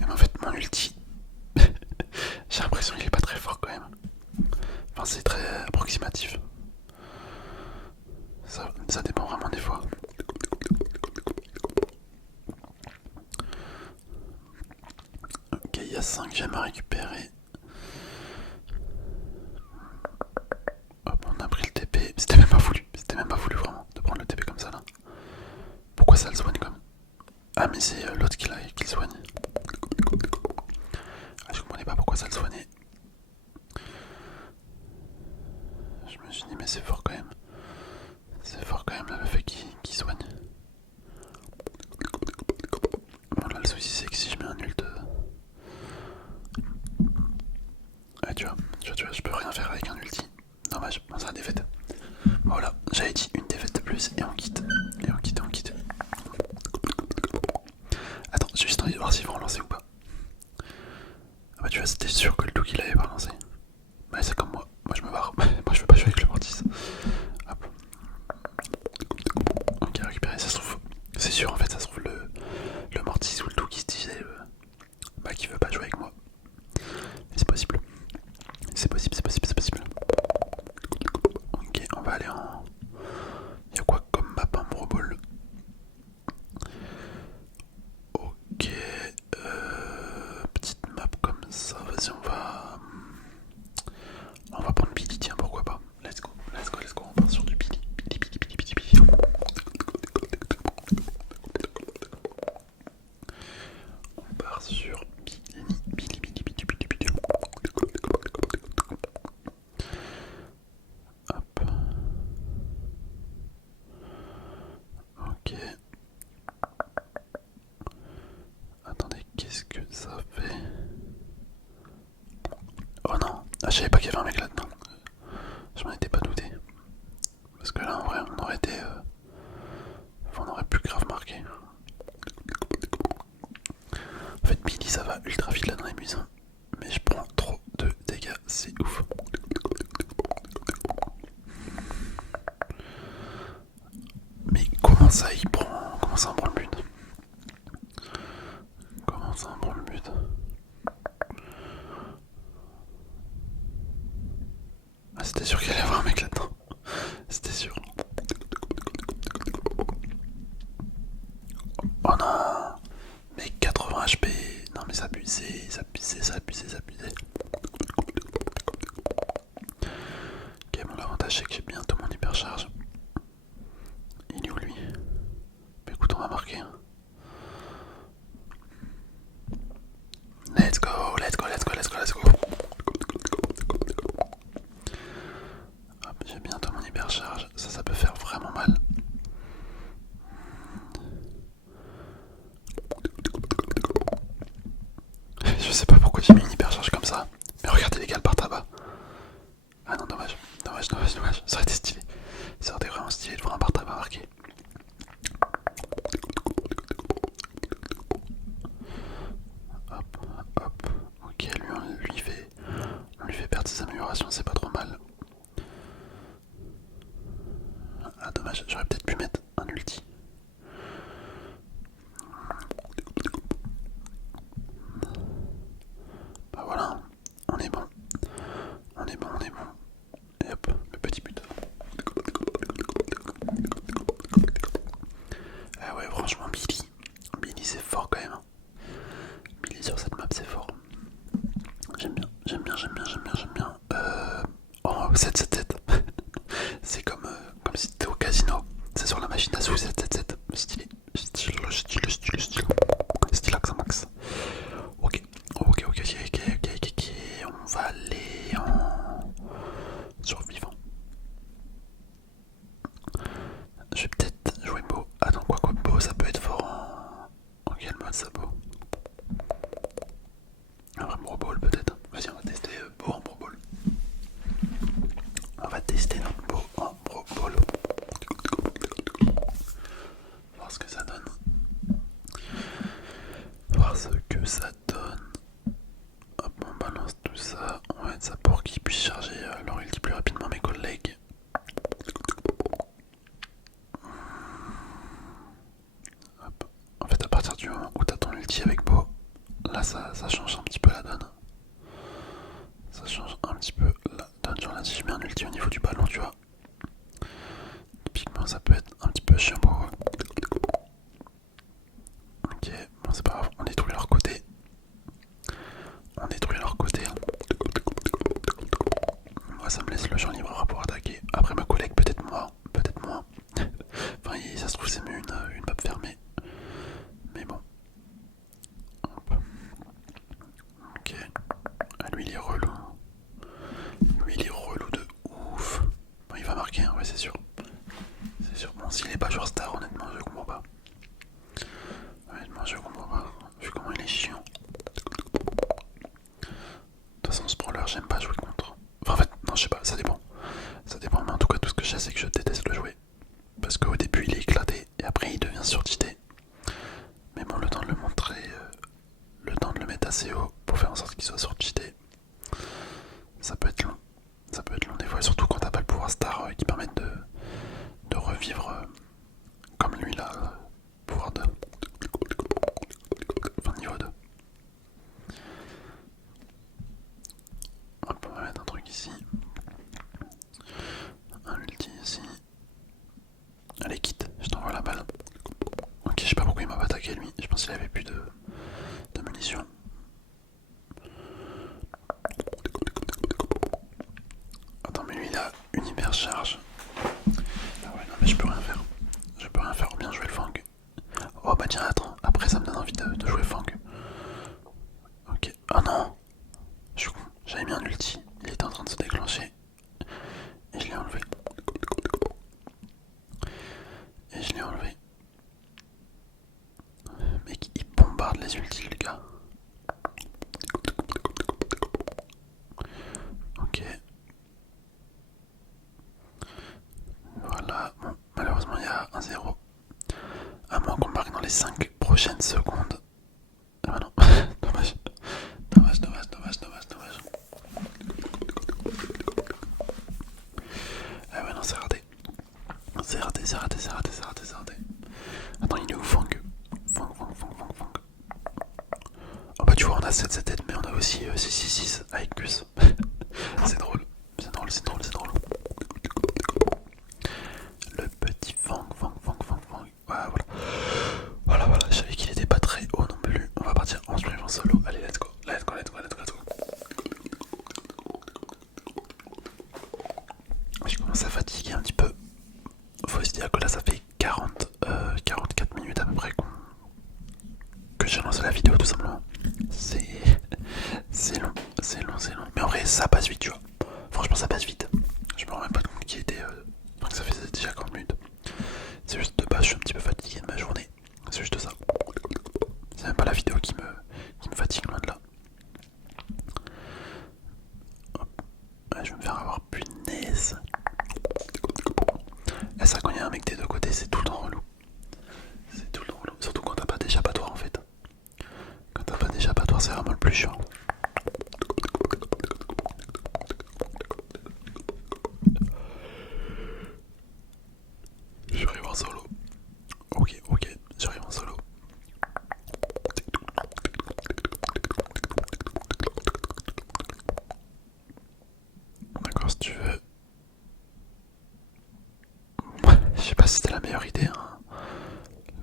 Et en fait mon ulti, j'ai l'impression qu'il est pas très fort quand même. Enfin c'est très approximatif. Ça dépend vraiment des fois. Ok, il y a 5 gemmes à récupérer. Hop, on a pris le TP. C'était même pas voulu vraiment de prendre le TP comme ça là. Pourquoi ça le soigne comme? Ah mais c'est l'autre qui le soigne. Ah, je comprenais pas pourquoi ça le soignait. Je me suis dit mais c'est fort quand même. C'est fort quand même là, le fait qu'il soigne. Bon là le souci c'est que si je mets un ult... Ouais tu vois, je peux rien faire avec un ulti. Dommage, on sera défaite. Voilà, j'avais dit une défaite de plus et on quitte. Et on quitte, on quitte. Attends, j'ai juste envie de voir s'ils vont relancer ou pas. Ah bah tu vois, c'était sûr que le Doug il avait pas lancé. Bah c'est comme moi, moi je me barre. Moi je veux pas jouer avec le Mortis. Hop. Ok, récupérer, ça se trouve. C'est sûr en fait, ça se trouve le Mortis ou le Doug qui se disait bah qui veut pas jouer avec moi. Mais c'est possible. C'est possible, c'est possible, c'est possible. Ok, on va aller en... Y'a quoi comme map en Broball? Ok, petite map comme ça, vas-y on va prendre Billy, tiens pourquoi pas. Let's go, let's go, let's go, on part sur du Billy. Billy. On part sur Billy. Hop. Ok. Attendez, qu'est-ce que ça fait? Oh non, ah, je savais pas qu'il y avait un mec là-dedans. Je m'en étais pas douté. Parce que là en vrai on aurait été... Enfin, on aurait pu grave marquer. En fait Billy ça va ultra vite là dans les buissons. Mais je prends trop de dégâts, c'est ouf. Mais comment ça il prend... Comment ça en prend le but? Comment ça en prend le but? Ah c'était sûr qu'il allait y avoir un mec là-dedans. C'était sûr. Oh non. Mais 80 HP. Non mais ça abusé. Ok bon l'avantage c'est que j'ai bientôt mon hypercharge. Il est où lui? Bah écoute on va marquer. Let's go. Hop, j'ai bientôt mon hypercharge. Ça peut faire vraiment mal. Je sais pas pourquoi j'ai mis une hypercharge comme ça. Mais regardez les gars, elle part là-bas. Ah non, dommage. Ça aurait été stylé. Ça aurait été vraiment stylé de voir un part-tabac marqué. Hop. Ok, lui on lui fait perdre ses améliorations, c'est pas trop mal. Ah dommage, j'aurais peut-être pu mettre un ulti. Bah voilà, on est bon. Et hop, le petit but. Ah ouais, franchement, Billy c'est fort quand même. Billy sur cette map c'est fort. J'aime bien. Oh, 777. C'est comme si t'étais au casino. C'est sur la machine à sous 777. Stylé. Stylax max. Ok. On va aller en survivant. Je vais peut-être jouer beau. Attends, quoi beau, ça peut être fort en quel mode ça beau? Un vrai Brawl Ball peut-être. Vas-y, on va tester beau en Brawl Ball. On va tester notre beau en Brawl Ball. ça peut être un petit peu chiant pour eux. Ok, bon c'est pas grave, on détruit leur côté. On détruit leur côté. Moi ça me laisse le champ libre pour attaquer. Après ma collègue peut-être moi, peut-être moins. Enfin ça se trouve c'est mieux une map fermée. Mais bon. Hop. Ok. Ah, lui il est relou. Lui il est relou de ouf. Bon, il va marquer, hein, ouais c'est sûr. C'est sûr. Bon s'il est pas joueur star honnêtement je comprends pas. Honnêtement je comprends pas. Vu comment il est chiant. De toute façon, ce brawler, j'aime pas jouer contre. Enfin, en fait, non, je sais pas, ça dépend. Ça dépend, mais en tout cas, tout ce que je sais, c'est que je déteste le jouer. Parce qu'au début, il est éclaté, et après, il devient surcheaté. Mais bon, le temps de le montrer, le temps de le mettre assez haut pour faire en sorte qu'il soit surcheaté, ça peut être long. Ça peut être long des fois, et surtout quand t'as pas le pouvoir star qui permettent de revivre comme lui là, pouvoir de. Enfin, niveau 2. Hop, on va mettre un truc ici. Un ulti ici. Allez, quitte, je t'envoie la balle. Ok, je sais pas pourquoi il m'a pas attaqué lui. Je pense qu'il avait plus de munitions. Attends, mais lui il a une hyper charge. Ah ouais, non, mais je peux rien faire. Je peux rien faire. Bien jouer le Fang. Oh bah tiens, attends. Après, ça me donne envie de jouer Fang. Ok. Oh non! Je suis con. J'avais mis un ulti. Il était en train de se déclencher. Et je l'ai enlevé. Et je l'ai enlevé. Mec, il bombarde les ultis, le gars. Ok. Voilà. Bon, malheureusement, il y a un 0. À moins qu'on marque dans les 5 prochaines secondes. Ah bah non. Dommage. Dommage. Ah ouais, non, c'est raté. C'est raté. Attends, il est où Fang? Fang. Oh bah tu vois, on a 7 mais on a aussi 6 avec Gus. C'est drôle. Le petit Fang. Voilà. Voilà, je savais qu'il était pas très haut non plus. On va partir en stream en solo. Allez, let's go. Je commence à fatiguer un petit peu. Faut se dire que là ça fait 44 minutes à peu près que j'ai lancé la vidéo tout simplement. C'est long. Mais en vrai ça passe vite tu vois. Franchement ça passe vite. Je me rends même pas compte qu'il était... que ça faisait déjà 40 minutes. C'est juste de base je suis un petit peu fatigué de ma journée. C'est juste ça. C'est même pas la vidéo qui me fatigue loin de là. Hop. Ouais, je vais me faire avoir punaise. Et ça quand il y a un mec des deux côtés c'est tout le temps relou. Surtout quand t'as pas d'échappatoire en fait. Quand t'as pas d'échappatoire c'est vraiment le plus chiant. J'arrive en solo. Ok, j'arrive en solo. D'accord, si tu veux. Je sais pas si c'était la meilleure idée, hein.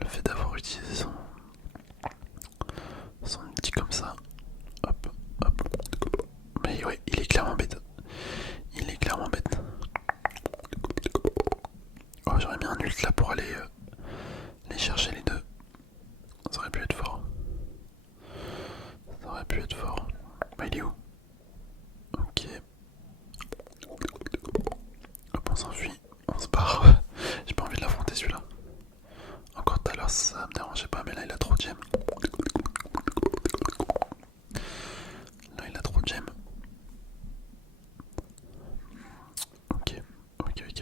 Le fait d'avoir utilisé son outil comme ça. Hop. Mais ouais, il est clairement bête. Oh, j'aurais mis un ult là pour aller les chercher les deux. Ça aurait pu être fort. Bah, il est où? Ok. Hop, on s'enfuit. On se barre. J'ai pas envie de l'affronter celui-là. Encore tout à l'heure ça me dérangeait pas, mais là il a trop de gemmes. Ok,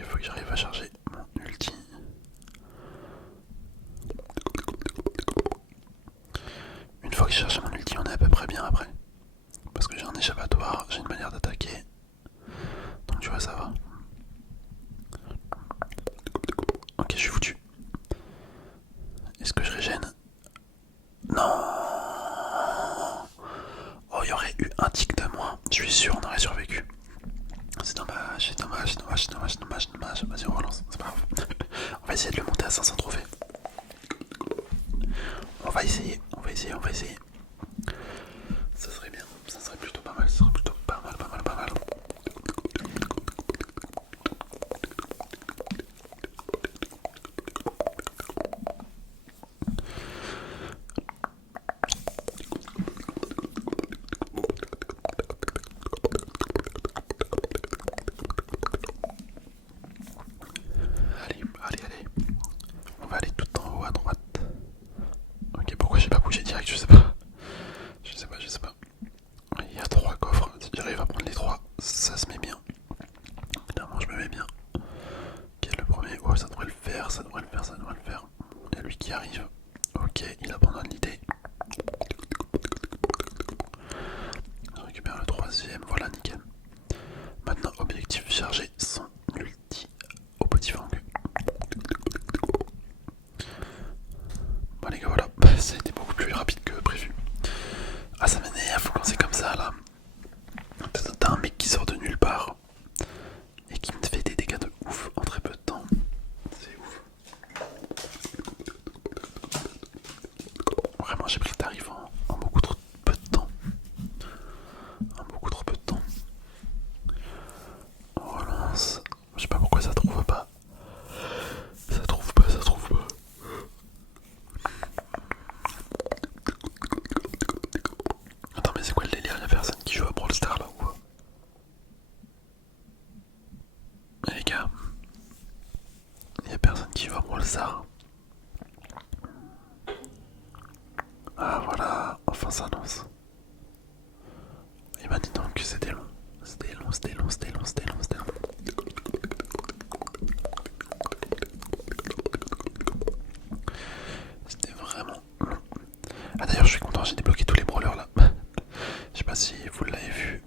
faut que j'arrive à charger mon ulti. Une fois que j'ai chargé mon ulti, on est à peu près bien après. Parce que j'ai un échappatoire, j'ai une manière d'attaquer. Donc tu vois, ça va. Ok, je suis foutu. Est-ce que je régène? Non. Oh, il y aurait eu un tic de moins. Je suis sûr, on aurait survécu. C'est dommage. Vas-y, on relance, c'est pas grave. va essayer de le monter à 500 trophées. On va essayer, on va essayer, on va essayer. Ça serait bien, ça serait plutôt pas mal, ça serait plutôt pas mal, pas mal, pas mal. Allez, allez, allez. On va aller tout en haut à droite. Ok, pourquoi j'ai pas bougé direct, je sais pas. Je sais pas, je sais pas. Il y a 3 coffres, si j'arrive à prendre les 3, ça se met bien. Évidemment, je me mets bien. Ok, le premier, oh, ça devrait le faire, ça devrait le faire, ça devrait le faire. Il y a lui qui arrive. Ok, il abandonne l'idée. Je récupère le troisième, voilà, nickel. Maintenant, objectif chargé, son ulti au petit fang. Bon les gars, voilà, ça a été beaucoup plus rapide que prévu. Ah, ça m'énerve quand c'est comme ça là. T'as un mec qui sort de nulle part et qui me fait des dégâts de ouf en très peu de temps. C'est ouf. Vraiment, j'ai pris le tarif en beaucoup trop peu de temps. En beaucoup trop peu de temps. On relance. Je sais pas pourquoi ça trouve pas. Ça trouve pas, ça trouve pas. Attends, mais c'est quoi le délire? Y'a personne qui joue à Brawl Stars là ou quoi? Mais les gars, y'a personne qui joue à Brawl Stars. Ah voilà, enfin ça lance. Et bah dis donc que c'était long. C'était long, c'était long, c'était long, c'était long, c'était long. C'était vraiment long. Ah d'ailleurs je suis content, j'ai débloqué tous les brawlers là. Je sais pas si vous l'avez vu.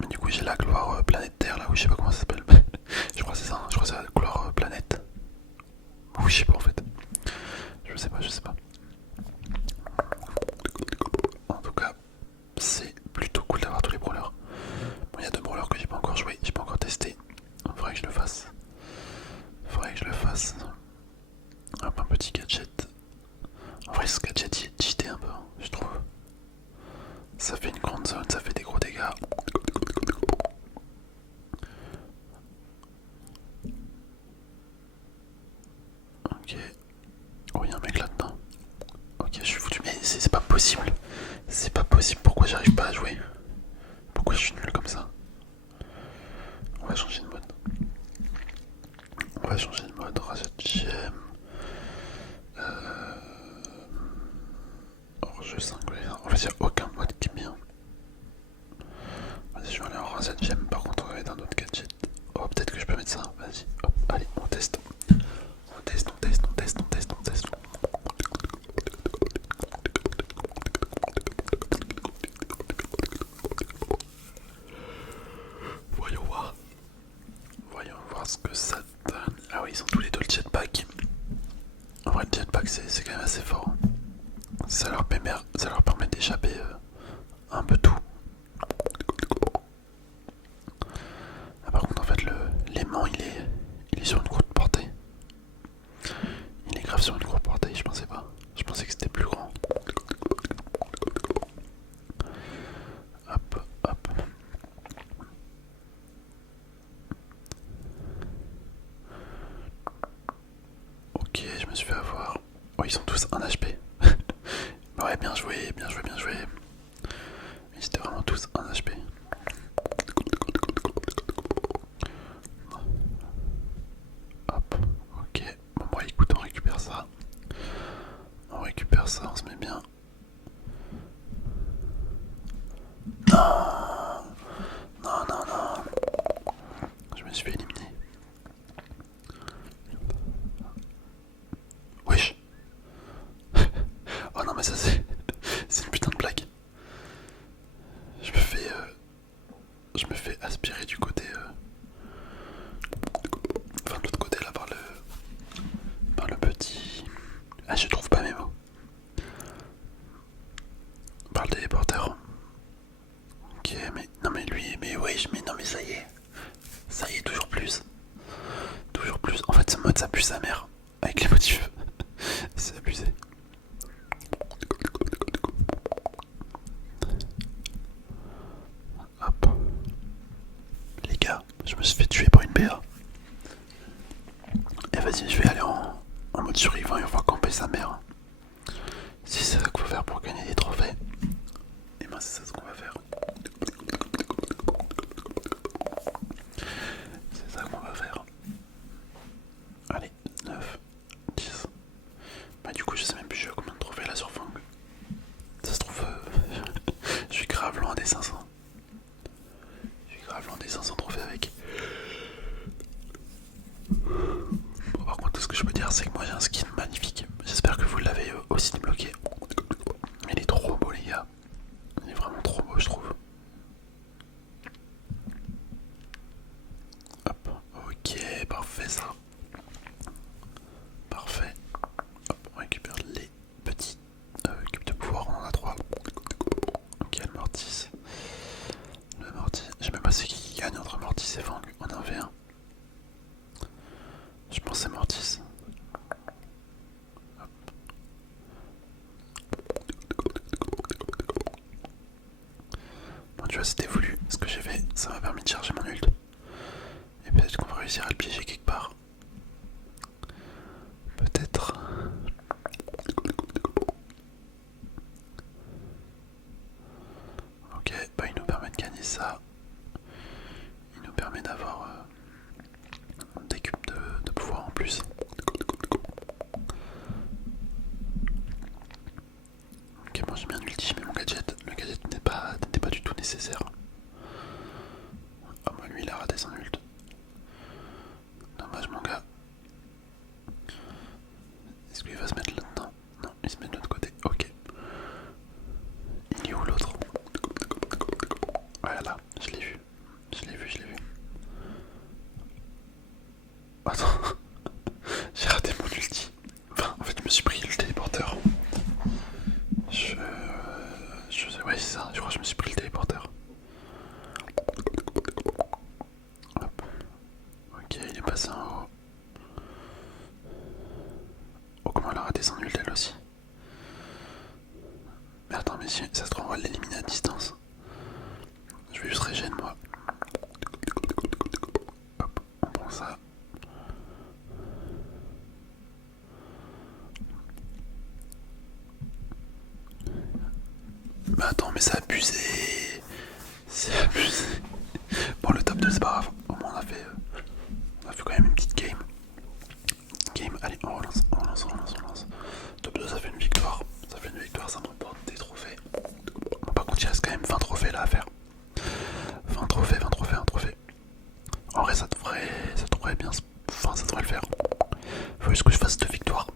Mais du coup j'ai la gloire planète Terre là, ou je sais pas comment ça s'appelle. Je crois que c'est ça, hein. Je crois que c'est la gloire planète. Ou je sais pas en fait. Je sais pas, je sais pas. En tout cas, c'est plutôt cool d'avoir tous les brawlers. Bon, il y a 2 brawlers que j'ai pas encore joué, j'ai pas encore testé. Faudrait que je le fasse. Faudrait que je le fasse. Hop, un petit gadget. En vrai, ce gadget il est cheaté un peu, hein, je trouve. Ça fait une grande zone, ça fait des gros dégâts. Ok. Oh, il y a un mec là-dedans. Ok, je suis foutu. Mais c'est pas possible. C'est pas possible. Pourquoi j'arrive pas à jouer? Pourquoi je suis nul comme ça? On va changer de mode. On va changer de mode. Razette gemme. Hors-jeu singulier. En fait, il n'y a aucun mode qui est bien. Vas-y, je vais aller en Razette gemme. Par contre, on va mettre un autre gadget. Oh, peut-être que je peux mettre ça. Vas-y. Hop, allez, on teste. On teste, on teste, on teste, on teste, on teste. Voyons voir. Voyons voir ce que ça donne. Ah oui, ils sont tous les deux le jetpack. En vrai, le jetpack, c'est quand même assez fort. Ça leur permet d'échapper un peu tout. Ah, par contre, en fait, l'aimant, il est sur une courte portée. Il est grave sur une courte portée, je pensais pas. Je pensais que c'était plus grand. Hop, hop. Ok, je me suis fait avoir. Oh, ils sont tous 1 HP. Ouais, bien joué, bien joué, bien joué. Ils étaient vraiment tous 1 HP. Hop, ok. Bon, bah écoute, on récupère ça. On récupère ça, on se met bien. Non, non, non, non. Je me suis fait éliminer. Wesh. Oh non, mais ça c'est une putain de blague. Je me fais aspirer du côté enfin de l'autre côté là par le petit. Ah, je trouve pas mes mots. Par le téléporteur. Ok, mais non, mais lui, mais wesh, mais non, mais ça y est, toujours plus. Toujours plus. En fait, ce mode ça pue sa mère. avec les motifs. C'est abusé. Hop. Les gars, je me suis fait tuer par une BA. Et vas-y, je vais aller en mode survivant et on va camper sa mère. Si c'est ça qu'il faut faire pour gagner des trophées, et ben c'est ça ce qu'on va faire. C'est ça qu'on va faire. Allez, 9, 10. Bah du coup je sais même plus combien de trophées là sur Fang. Ça se trouve, je suis grave loin des 500. Je suis grave loin des 500 trophées avec. Bon, par contre, ce que je peux dire, c'est que moi j'ai un skin magnifique. J'espère que vous l'avez aussi débloqué. Il est trop beau, les gars. Il est vraiment trop beau, je trouve. Hop, ok, parfait ça. Parfait. Hop, on récupère les petits cubes de pouvoir, on en a 3. Ok, le Mortis. Le Mortis. Je sais même pas c'est qui gagne entre Mortis et Fang en 1v1. Je pense que c'est Mortis. Bon, tu vois, c'était voulu. Ce que j'ai fait, ça m'a permis de charger mon ult. Et peut-être qu'on va réussir à le piéger quelque part. Peut-être. Ok, bah il nous permet de gagner ça. Il nous permet d'avoir des cubes de pouvoir en plus. Ok, bon j'ai bien ulti, mais mon gadget, le gadget n'était pas du tout nécessaire. Ah bah lui il a raté son ult. Dommage mon gars. Est-ce qu'il va se mettre là-dedans? Non, il se met de l'autre côté, ok. Il est où l'autre? Voilà, je l'ai vu. Je l'ai vu. Attends, j'ai raté mon ulti. Enfin, en fait, je me suis pris le téléporteur. Ouais, c'est ça, je crois que je me suis pris le téléporteur. Hop. Ok, il est passé en haut. Oh, comment elle a raté son ult elle aussi. Mais attends, mais si ça se trouve, on va l'éliminer à distance. Je vais juste régénérer moi. Hop, on prend ça. Mais attends, mais c'est abusé. C'est abusé. Bon, le top 2 c'est pas grave. Au moins on a fait quand même une petite game. Allez, on relance. Top 2 ça fait une victoire. Ça me rapporte des trophées. Bon, par contre il reste quand même 20 trophées là à faire. 20 trophées. En vrai ça devrait bien. Enfin ça devrait le faire. Faut juste que je fasse 2 victoires.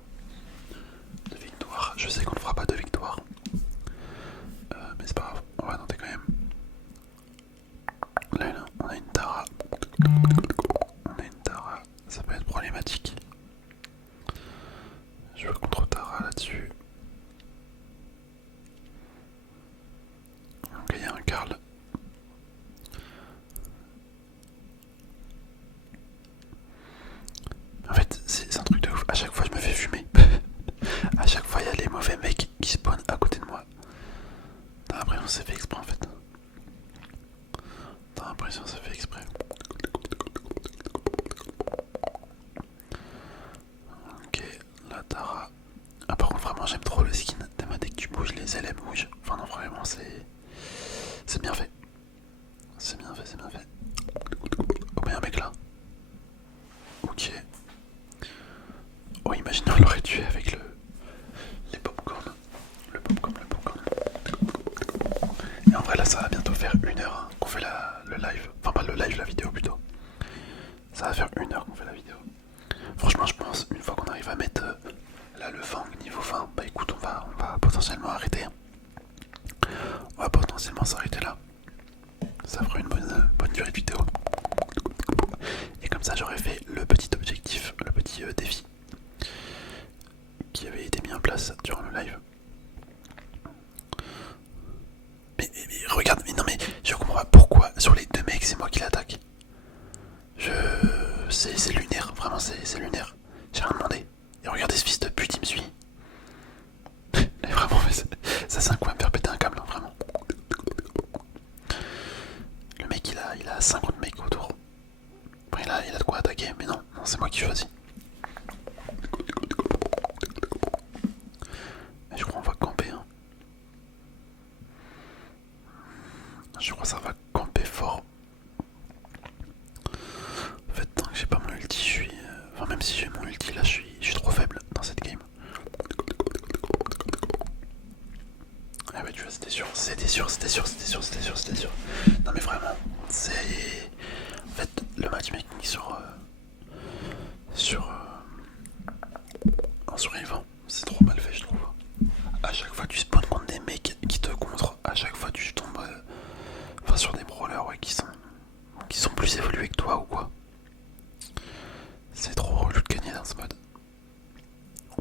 Je sais qu'on ne fera pas 2 victoires. Mais c'est pas grave, on va tenter quand même. Là, on a une Tara. Ça peut être problématique. Je veux contre Tara là-dessus. Ok, il y a un Karl. En fait, c'est un truc de ouf. À chaque fois, je me fais fumer. À chaque fois, il y a les mauvais mecs qui spawnent à côté de moi. T'as l'impression que c'est fait exprès en fait. Ok, la Tara. Ah, par contre, vraiment, j'aime trop le skin. Dès que tu bouges, les ailes bougent. Enfin, non, vraiment, c'est bien fait. C'est bien fait. Oh, mais y'a un mec là. Ok. Oh, imagine, on l'aurait tué avec les popcorn. Le popcorn. Et en vrai, là, ça va bientôt faire 1 heure qu'on fait le live. Enfin, pas le live, la vidéo plutôt. Ça va faire 1 heure qu'on fait la vidéo. Franchement, je pense, une fois qu'on arrive à mettre là le Fang niveau 20, bah écoute, on va potentiellement arrêter. On va potentiellement s'arrêter là. Ça fera une bonne durée de vidéo. Et comme ça, j'aurais fait le petit objectif, le petit défi qui avait été mis en place durant le live. Mais regarde, mais non mais je comprends pas pourquoi sur les 2 mecs c'est moi qui l'attaque. C'est lunaire, vraiment c'est lunaire. J'ai rien demandé.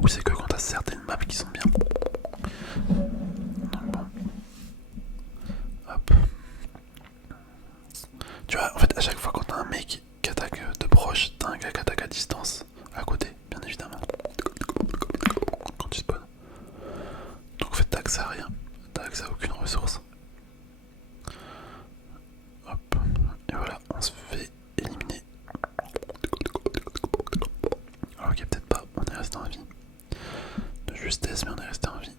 c'est que quand t'as certaines maps qui sont bien. Donc bon. Hop. Tu vois, en fait, à chaque fois quand t'as un mec qui attaque de proche, t'as un gars qui attaque à distance, à côté, bien évidemment. Quand tu spawns. Donc en fait, t'as accès à rien. T'as accès à aucune ressource. Hop. Et voilà, on se fait éliminer. Ok, peut-être pas, on est resté en vie. De justesse, mais on est resté en vie.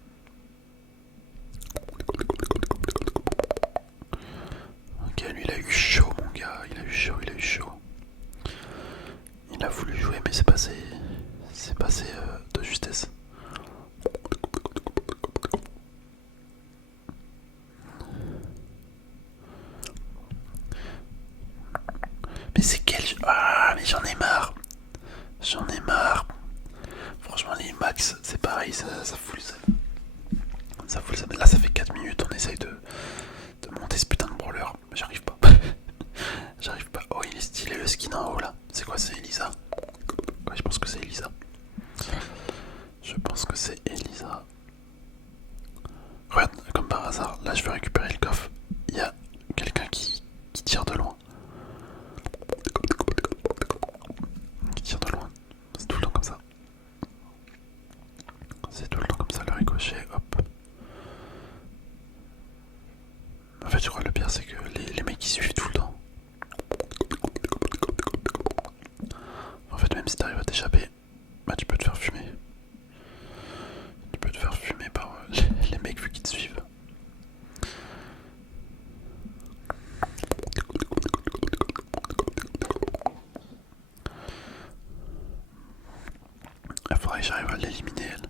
Ok, lui il a eu chaud, mon gars. Il a eu chaud, il a eu chaud. Il a voulu jouer, mais c'est passé. C'est passé de justesse. Mais c'est quel jeu? Ah, mais j'en ai marre. J'en ai marre. Franchement, les max, c'est pareil, ça fout le seum. Ça fout le seum. Là, ça fait 4 minutes, on essaye de monter ce putain de brawler. J'arrive pas. J'arrive pas. Oh, il est stylé le skin en haut là. C'est quoi? C'est Elisa? Ouais, je pense que c'est Elisa. Je pense que c'est Elisa. Regarde, comme par hasard, là je vais récupérer le coffre. Il y a quelqu'un qui tire de loin. Qui tire de loin. C'est tout le temps comme ça. C'est tout le temps comme ça, le ricochet, hop. En fait, je crois que le pire, c'est que les mecs ils suivent tout le temps. En fait, même si t'arrives à t'échapper, bah tu peux te faire fumer. Tu peux te faire fumer par les mecs vu qu'ils te suivent. Il faudrait que j'arrive à l'éliminer, elle.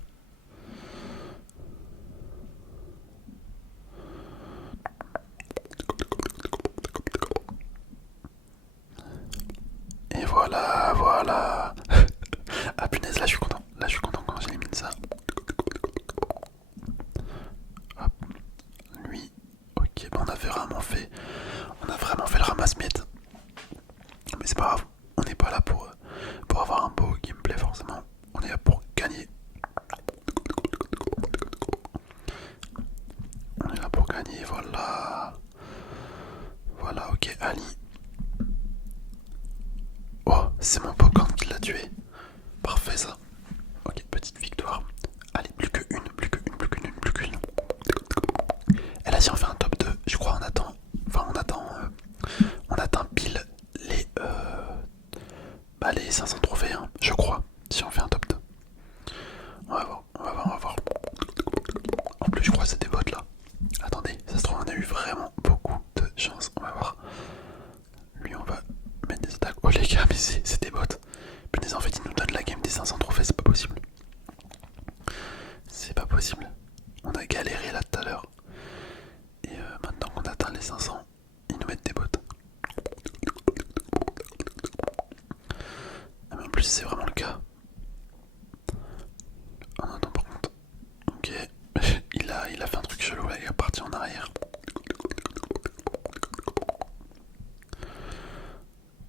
Et voilà, voilà. Ah punaise, là je suis content. Là je suis content quand j'élimine ça. Hop. Lui. Ok, bah on a vraiment fait. On a vraiment fait le ramasse-miettes. Mais c'est pas grave. On n'est pas là pour avoir un beau gameplay forcément. On est là pour gagner. On est là pour gagner, voilà. Voilà, ok, Ali. Oh, c'est mon Pokémon qui l'a tué. Parfait ça. Ok, petite victoire. Allez, plus qu'une, plus qu'une, plus qu'une, plus qu'une. Et là, si on fait un top 2, je crois on attend. Enfin, on atteint pile les 500 trophées, hein, je crois. Si on fait un top 2. On va voir, on va voir, on va voir. En plus, je crois que c'est des bots là. Attendez, ça se trouve, on a eu vraiment beaucoup de chance. On va voir. Lui, on va mettre des attaques. Oh les gars, mais c'est des bots. Punaise, en fait, il nous donne la game des 500 trophées, c'est pas possible. C'est pas possible. On a galéré là tout à l'heure. Et maintenant qu'on atteint les 500, ils nous mettent des bots. Ah, mais en plus, c'est vraiment le cas. Oh non, attends, par contre. Ok. il a fait un truc chelou là, il est parti en arrière.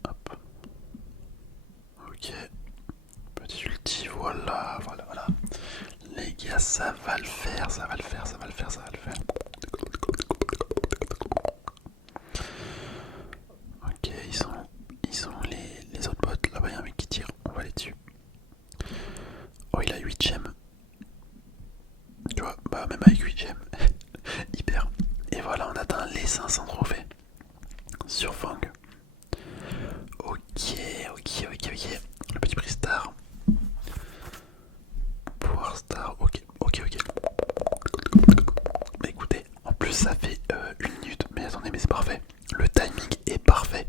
Hop. Ok. Petit ulti, voilà, voilà, voilà. Les gars, ça va le faire, ça va le faire, ça va le faire, ça va le faire. Ok, ils sont les autres bots. Là-bas, il y a un mec qui tire, on va aller dessus. Oh, il a 8 gemmes. Tu vois, bah même avec 8 gemmes, hyper. Et voilà, on atteint les 500 trophées sur Fang. Ok, ok, ok, ok. Le petit prix star. Pouvoir star, ok, ok, ok. Bah écoutez, en plus ça fait 1 minute. Mais attendez, mais c'est parfait. Le timing est parfait.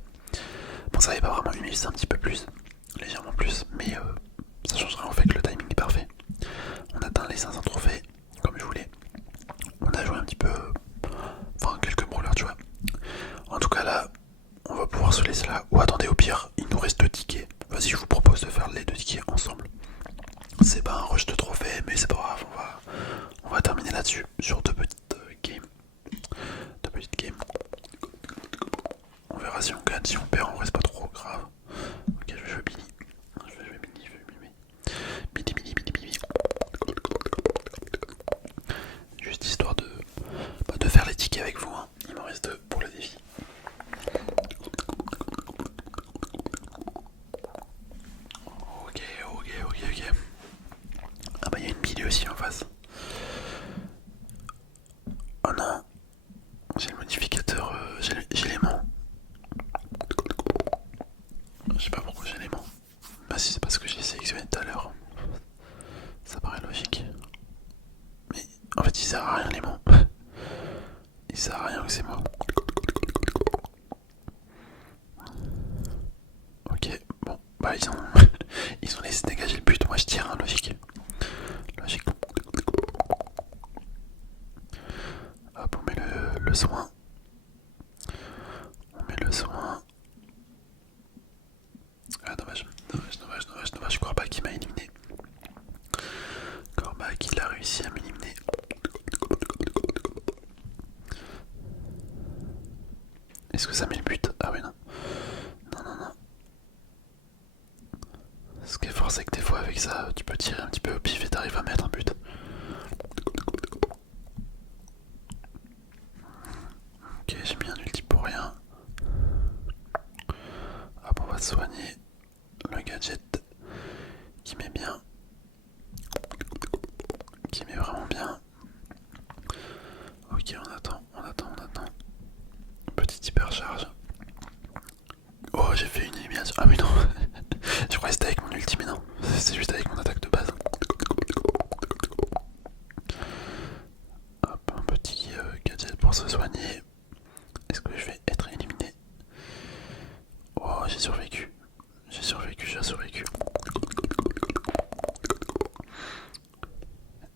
Bon, ça n'est pas vraiment 1 minute, c'est un petit peu plus. Légèrement plus, mais ça changera en fait que le timing est parfait. On atteint les 500 trophées comme je voulais. On a joué un petit peu, enfin quelques brawlers, tu vois. En tout cas là, on va pouvoir se laisser là. Ou attendez, au pire, il nous reste 2 tickets. Vas-y, je vous propose de faire les 2 tickets ensemble. C'est pas un rush de trophée, mais c'est pas grave, on va terminer là-dessus, sur 2 petites games. 2 petites games. On verra si on gagne, si on perd, en vrai c'est pas trop grave. Ok, je vais jouer Billy. Je vais jouer Billy, je vais jouer Billy. Billy, Billy, Billy, Billy. parce que j'ai sélectionné tout à l'heure. Ça paraît logique. Mais en fait il sert à rien les mots. Il sert à rien que c'est moi. Ok, bon, bah ils ont ils ont laissé dégager le but, moi je tire, hein, logique. Logique. Hop, on met le soin. On met le soin. Ah dommage, dommage, Corbac il m'a éliminé. Corbac il a réussi à m'éliminer. Est-ce que ça met le but? Ah ouais non. Non. Ce qui est fort c'est que des fois avec ça tu peux tirer un petit peu au pif et t'arrives à mettre un but. Ok, j'ai mis un ulti pour rien. Hop, on va soigner le gadget qui met bien. Qui met vraiment bien. Ok, on attend. Petite hypercharge. Oh, j'ai fait une élimination. Ah, mais non. Je croyais que c'était avec mon ulti, mais non. C'est juste avec mon attaque de base. Hop, un petit gadget pour se soigner. Est-ce que je vais être éliminé? Oh, j'ai survécu. J'ai survécu.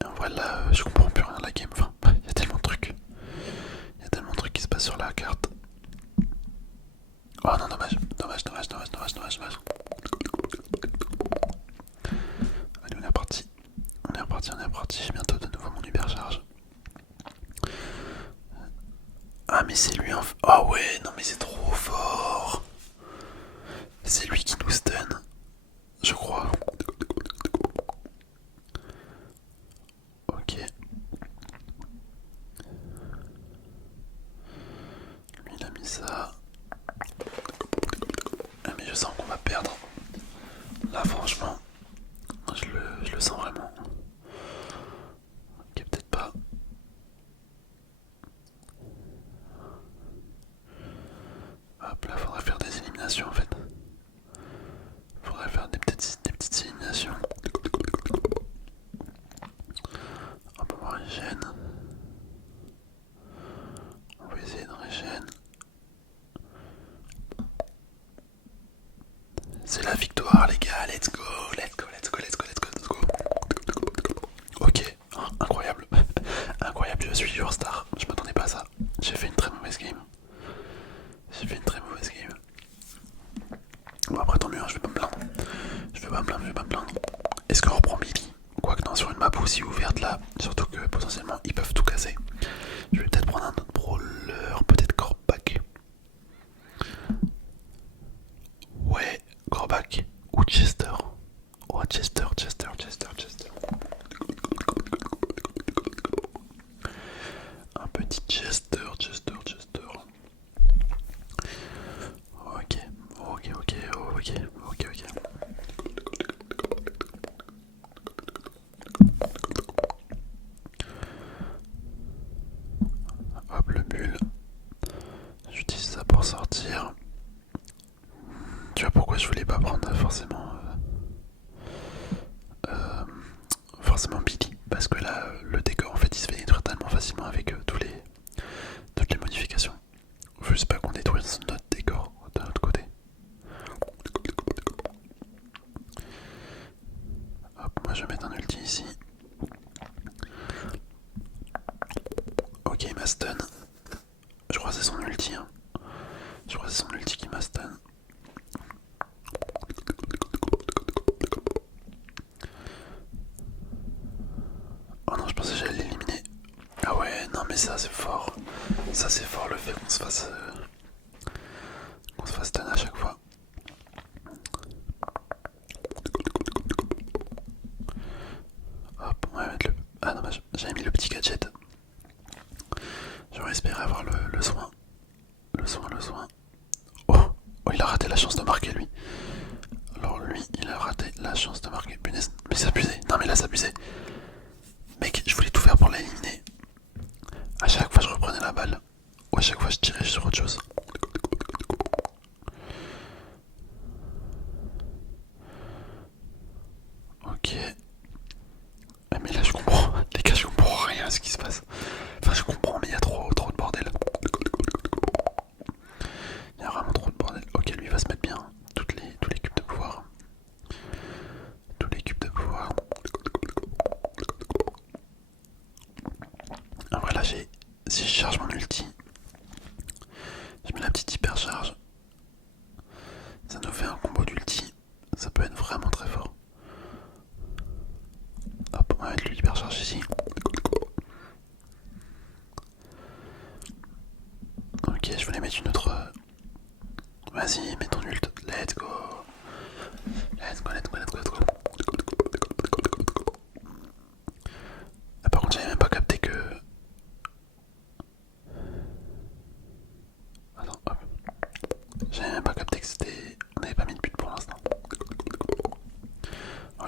Et en vrai, là, je comprends plus rien de la game. Enfin, il y a tellement de trucs. Il y a tellement de trucs qui se passent sur la carte. Oh non, dommage. Allez, on est reparti. J'ai bientôt de nouveau mon hypercharge. Ah, mais c'est lui en fait. Oh ouais, non, mais c'est trop fort. C'est lui qui nous stun, je crois. Ok. Lui, il a mis ça. Ah, mais je sens qu'on va perdre. Là, franchement, je le sens vraiment. Ok, peut-être pas. Hop, là, faudrait faire des éliminations en fait. Faudrait faire des petites éliminations. Hop, on va régène. On va essayer de régène. C'est la victoire les gars, let's go. Ok, incroyable. Incroyable, je suis your star. Je m'attendais pas à ça. J'ai fait une très mauvaise game. Bon après tant mieux, hein, je vais pas me plaindre. Est-ce qu'on reprend Billy? Quoique non, sur une map aussi ouverte là, surtout que potentiellement ils peuvent tout casser. Je vais peut-être prendre un autre brawler, peut-être Corbac. Ouais, Corbac ou Chester. Oh Chester. Un petit Chester. Ok. Hop le bulle. J'utilise ça pour sortir. Tu vois pourquoi je voulais pas prendre forcément Billy, parce que là le décor en fait il se fait détruire tellement facilement avec toutes les modifications. Faut juste pas qu'on détruise notre décor de l'autre côté. Hop, moi je vais mettre un ulti ici. Ok, il m'a stun. Je crois que c'est son ulti. Hein. Je crois que c'est son ulti qui m'a stun. Oh non, je pensais que j'allais l'éliminer. Ah ouais, non mais ça c'est fort. Ça c'est fort le fait qu'on se fasse stun à chaque fois. Hop, on va mettre le... Ah dommage, j'avais mis le petit gadget. J'aurais espéré avoir le soin. Le soin. Oh, il a raté la chance de marquer lui. Alors lui, il a raté la chance de marquer. Punaise, mais c'est abusé. Non mais là c'est abusé. Mec, je voulais tout faire pour l'éliminer. À chaque fois je reprenais la balle. Ou à chaque fois je tirais sur autre chose.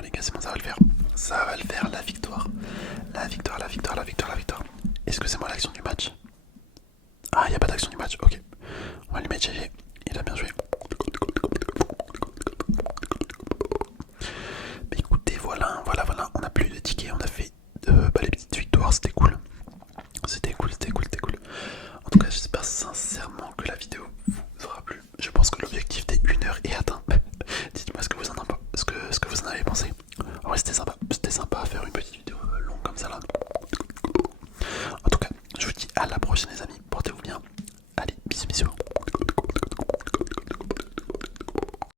les gars, c'est bon, ça va le faire. Ça va le faire, la victoire. La victoire, la victoire, la victoire, la victoire. Est-ce que c'est moi l'action du match? Ah, il n'y a pas d'action du match, ok. On va lui mettre GG, il a bien joué.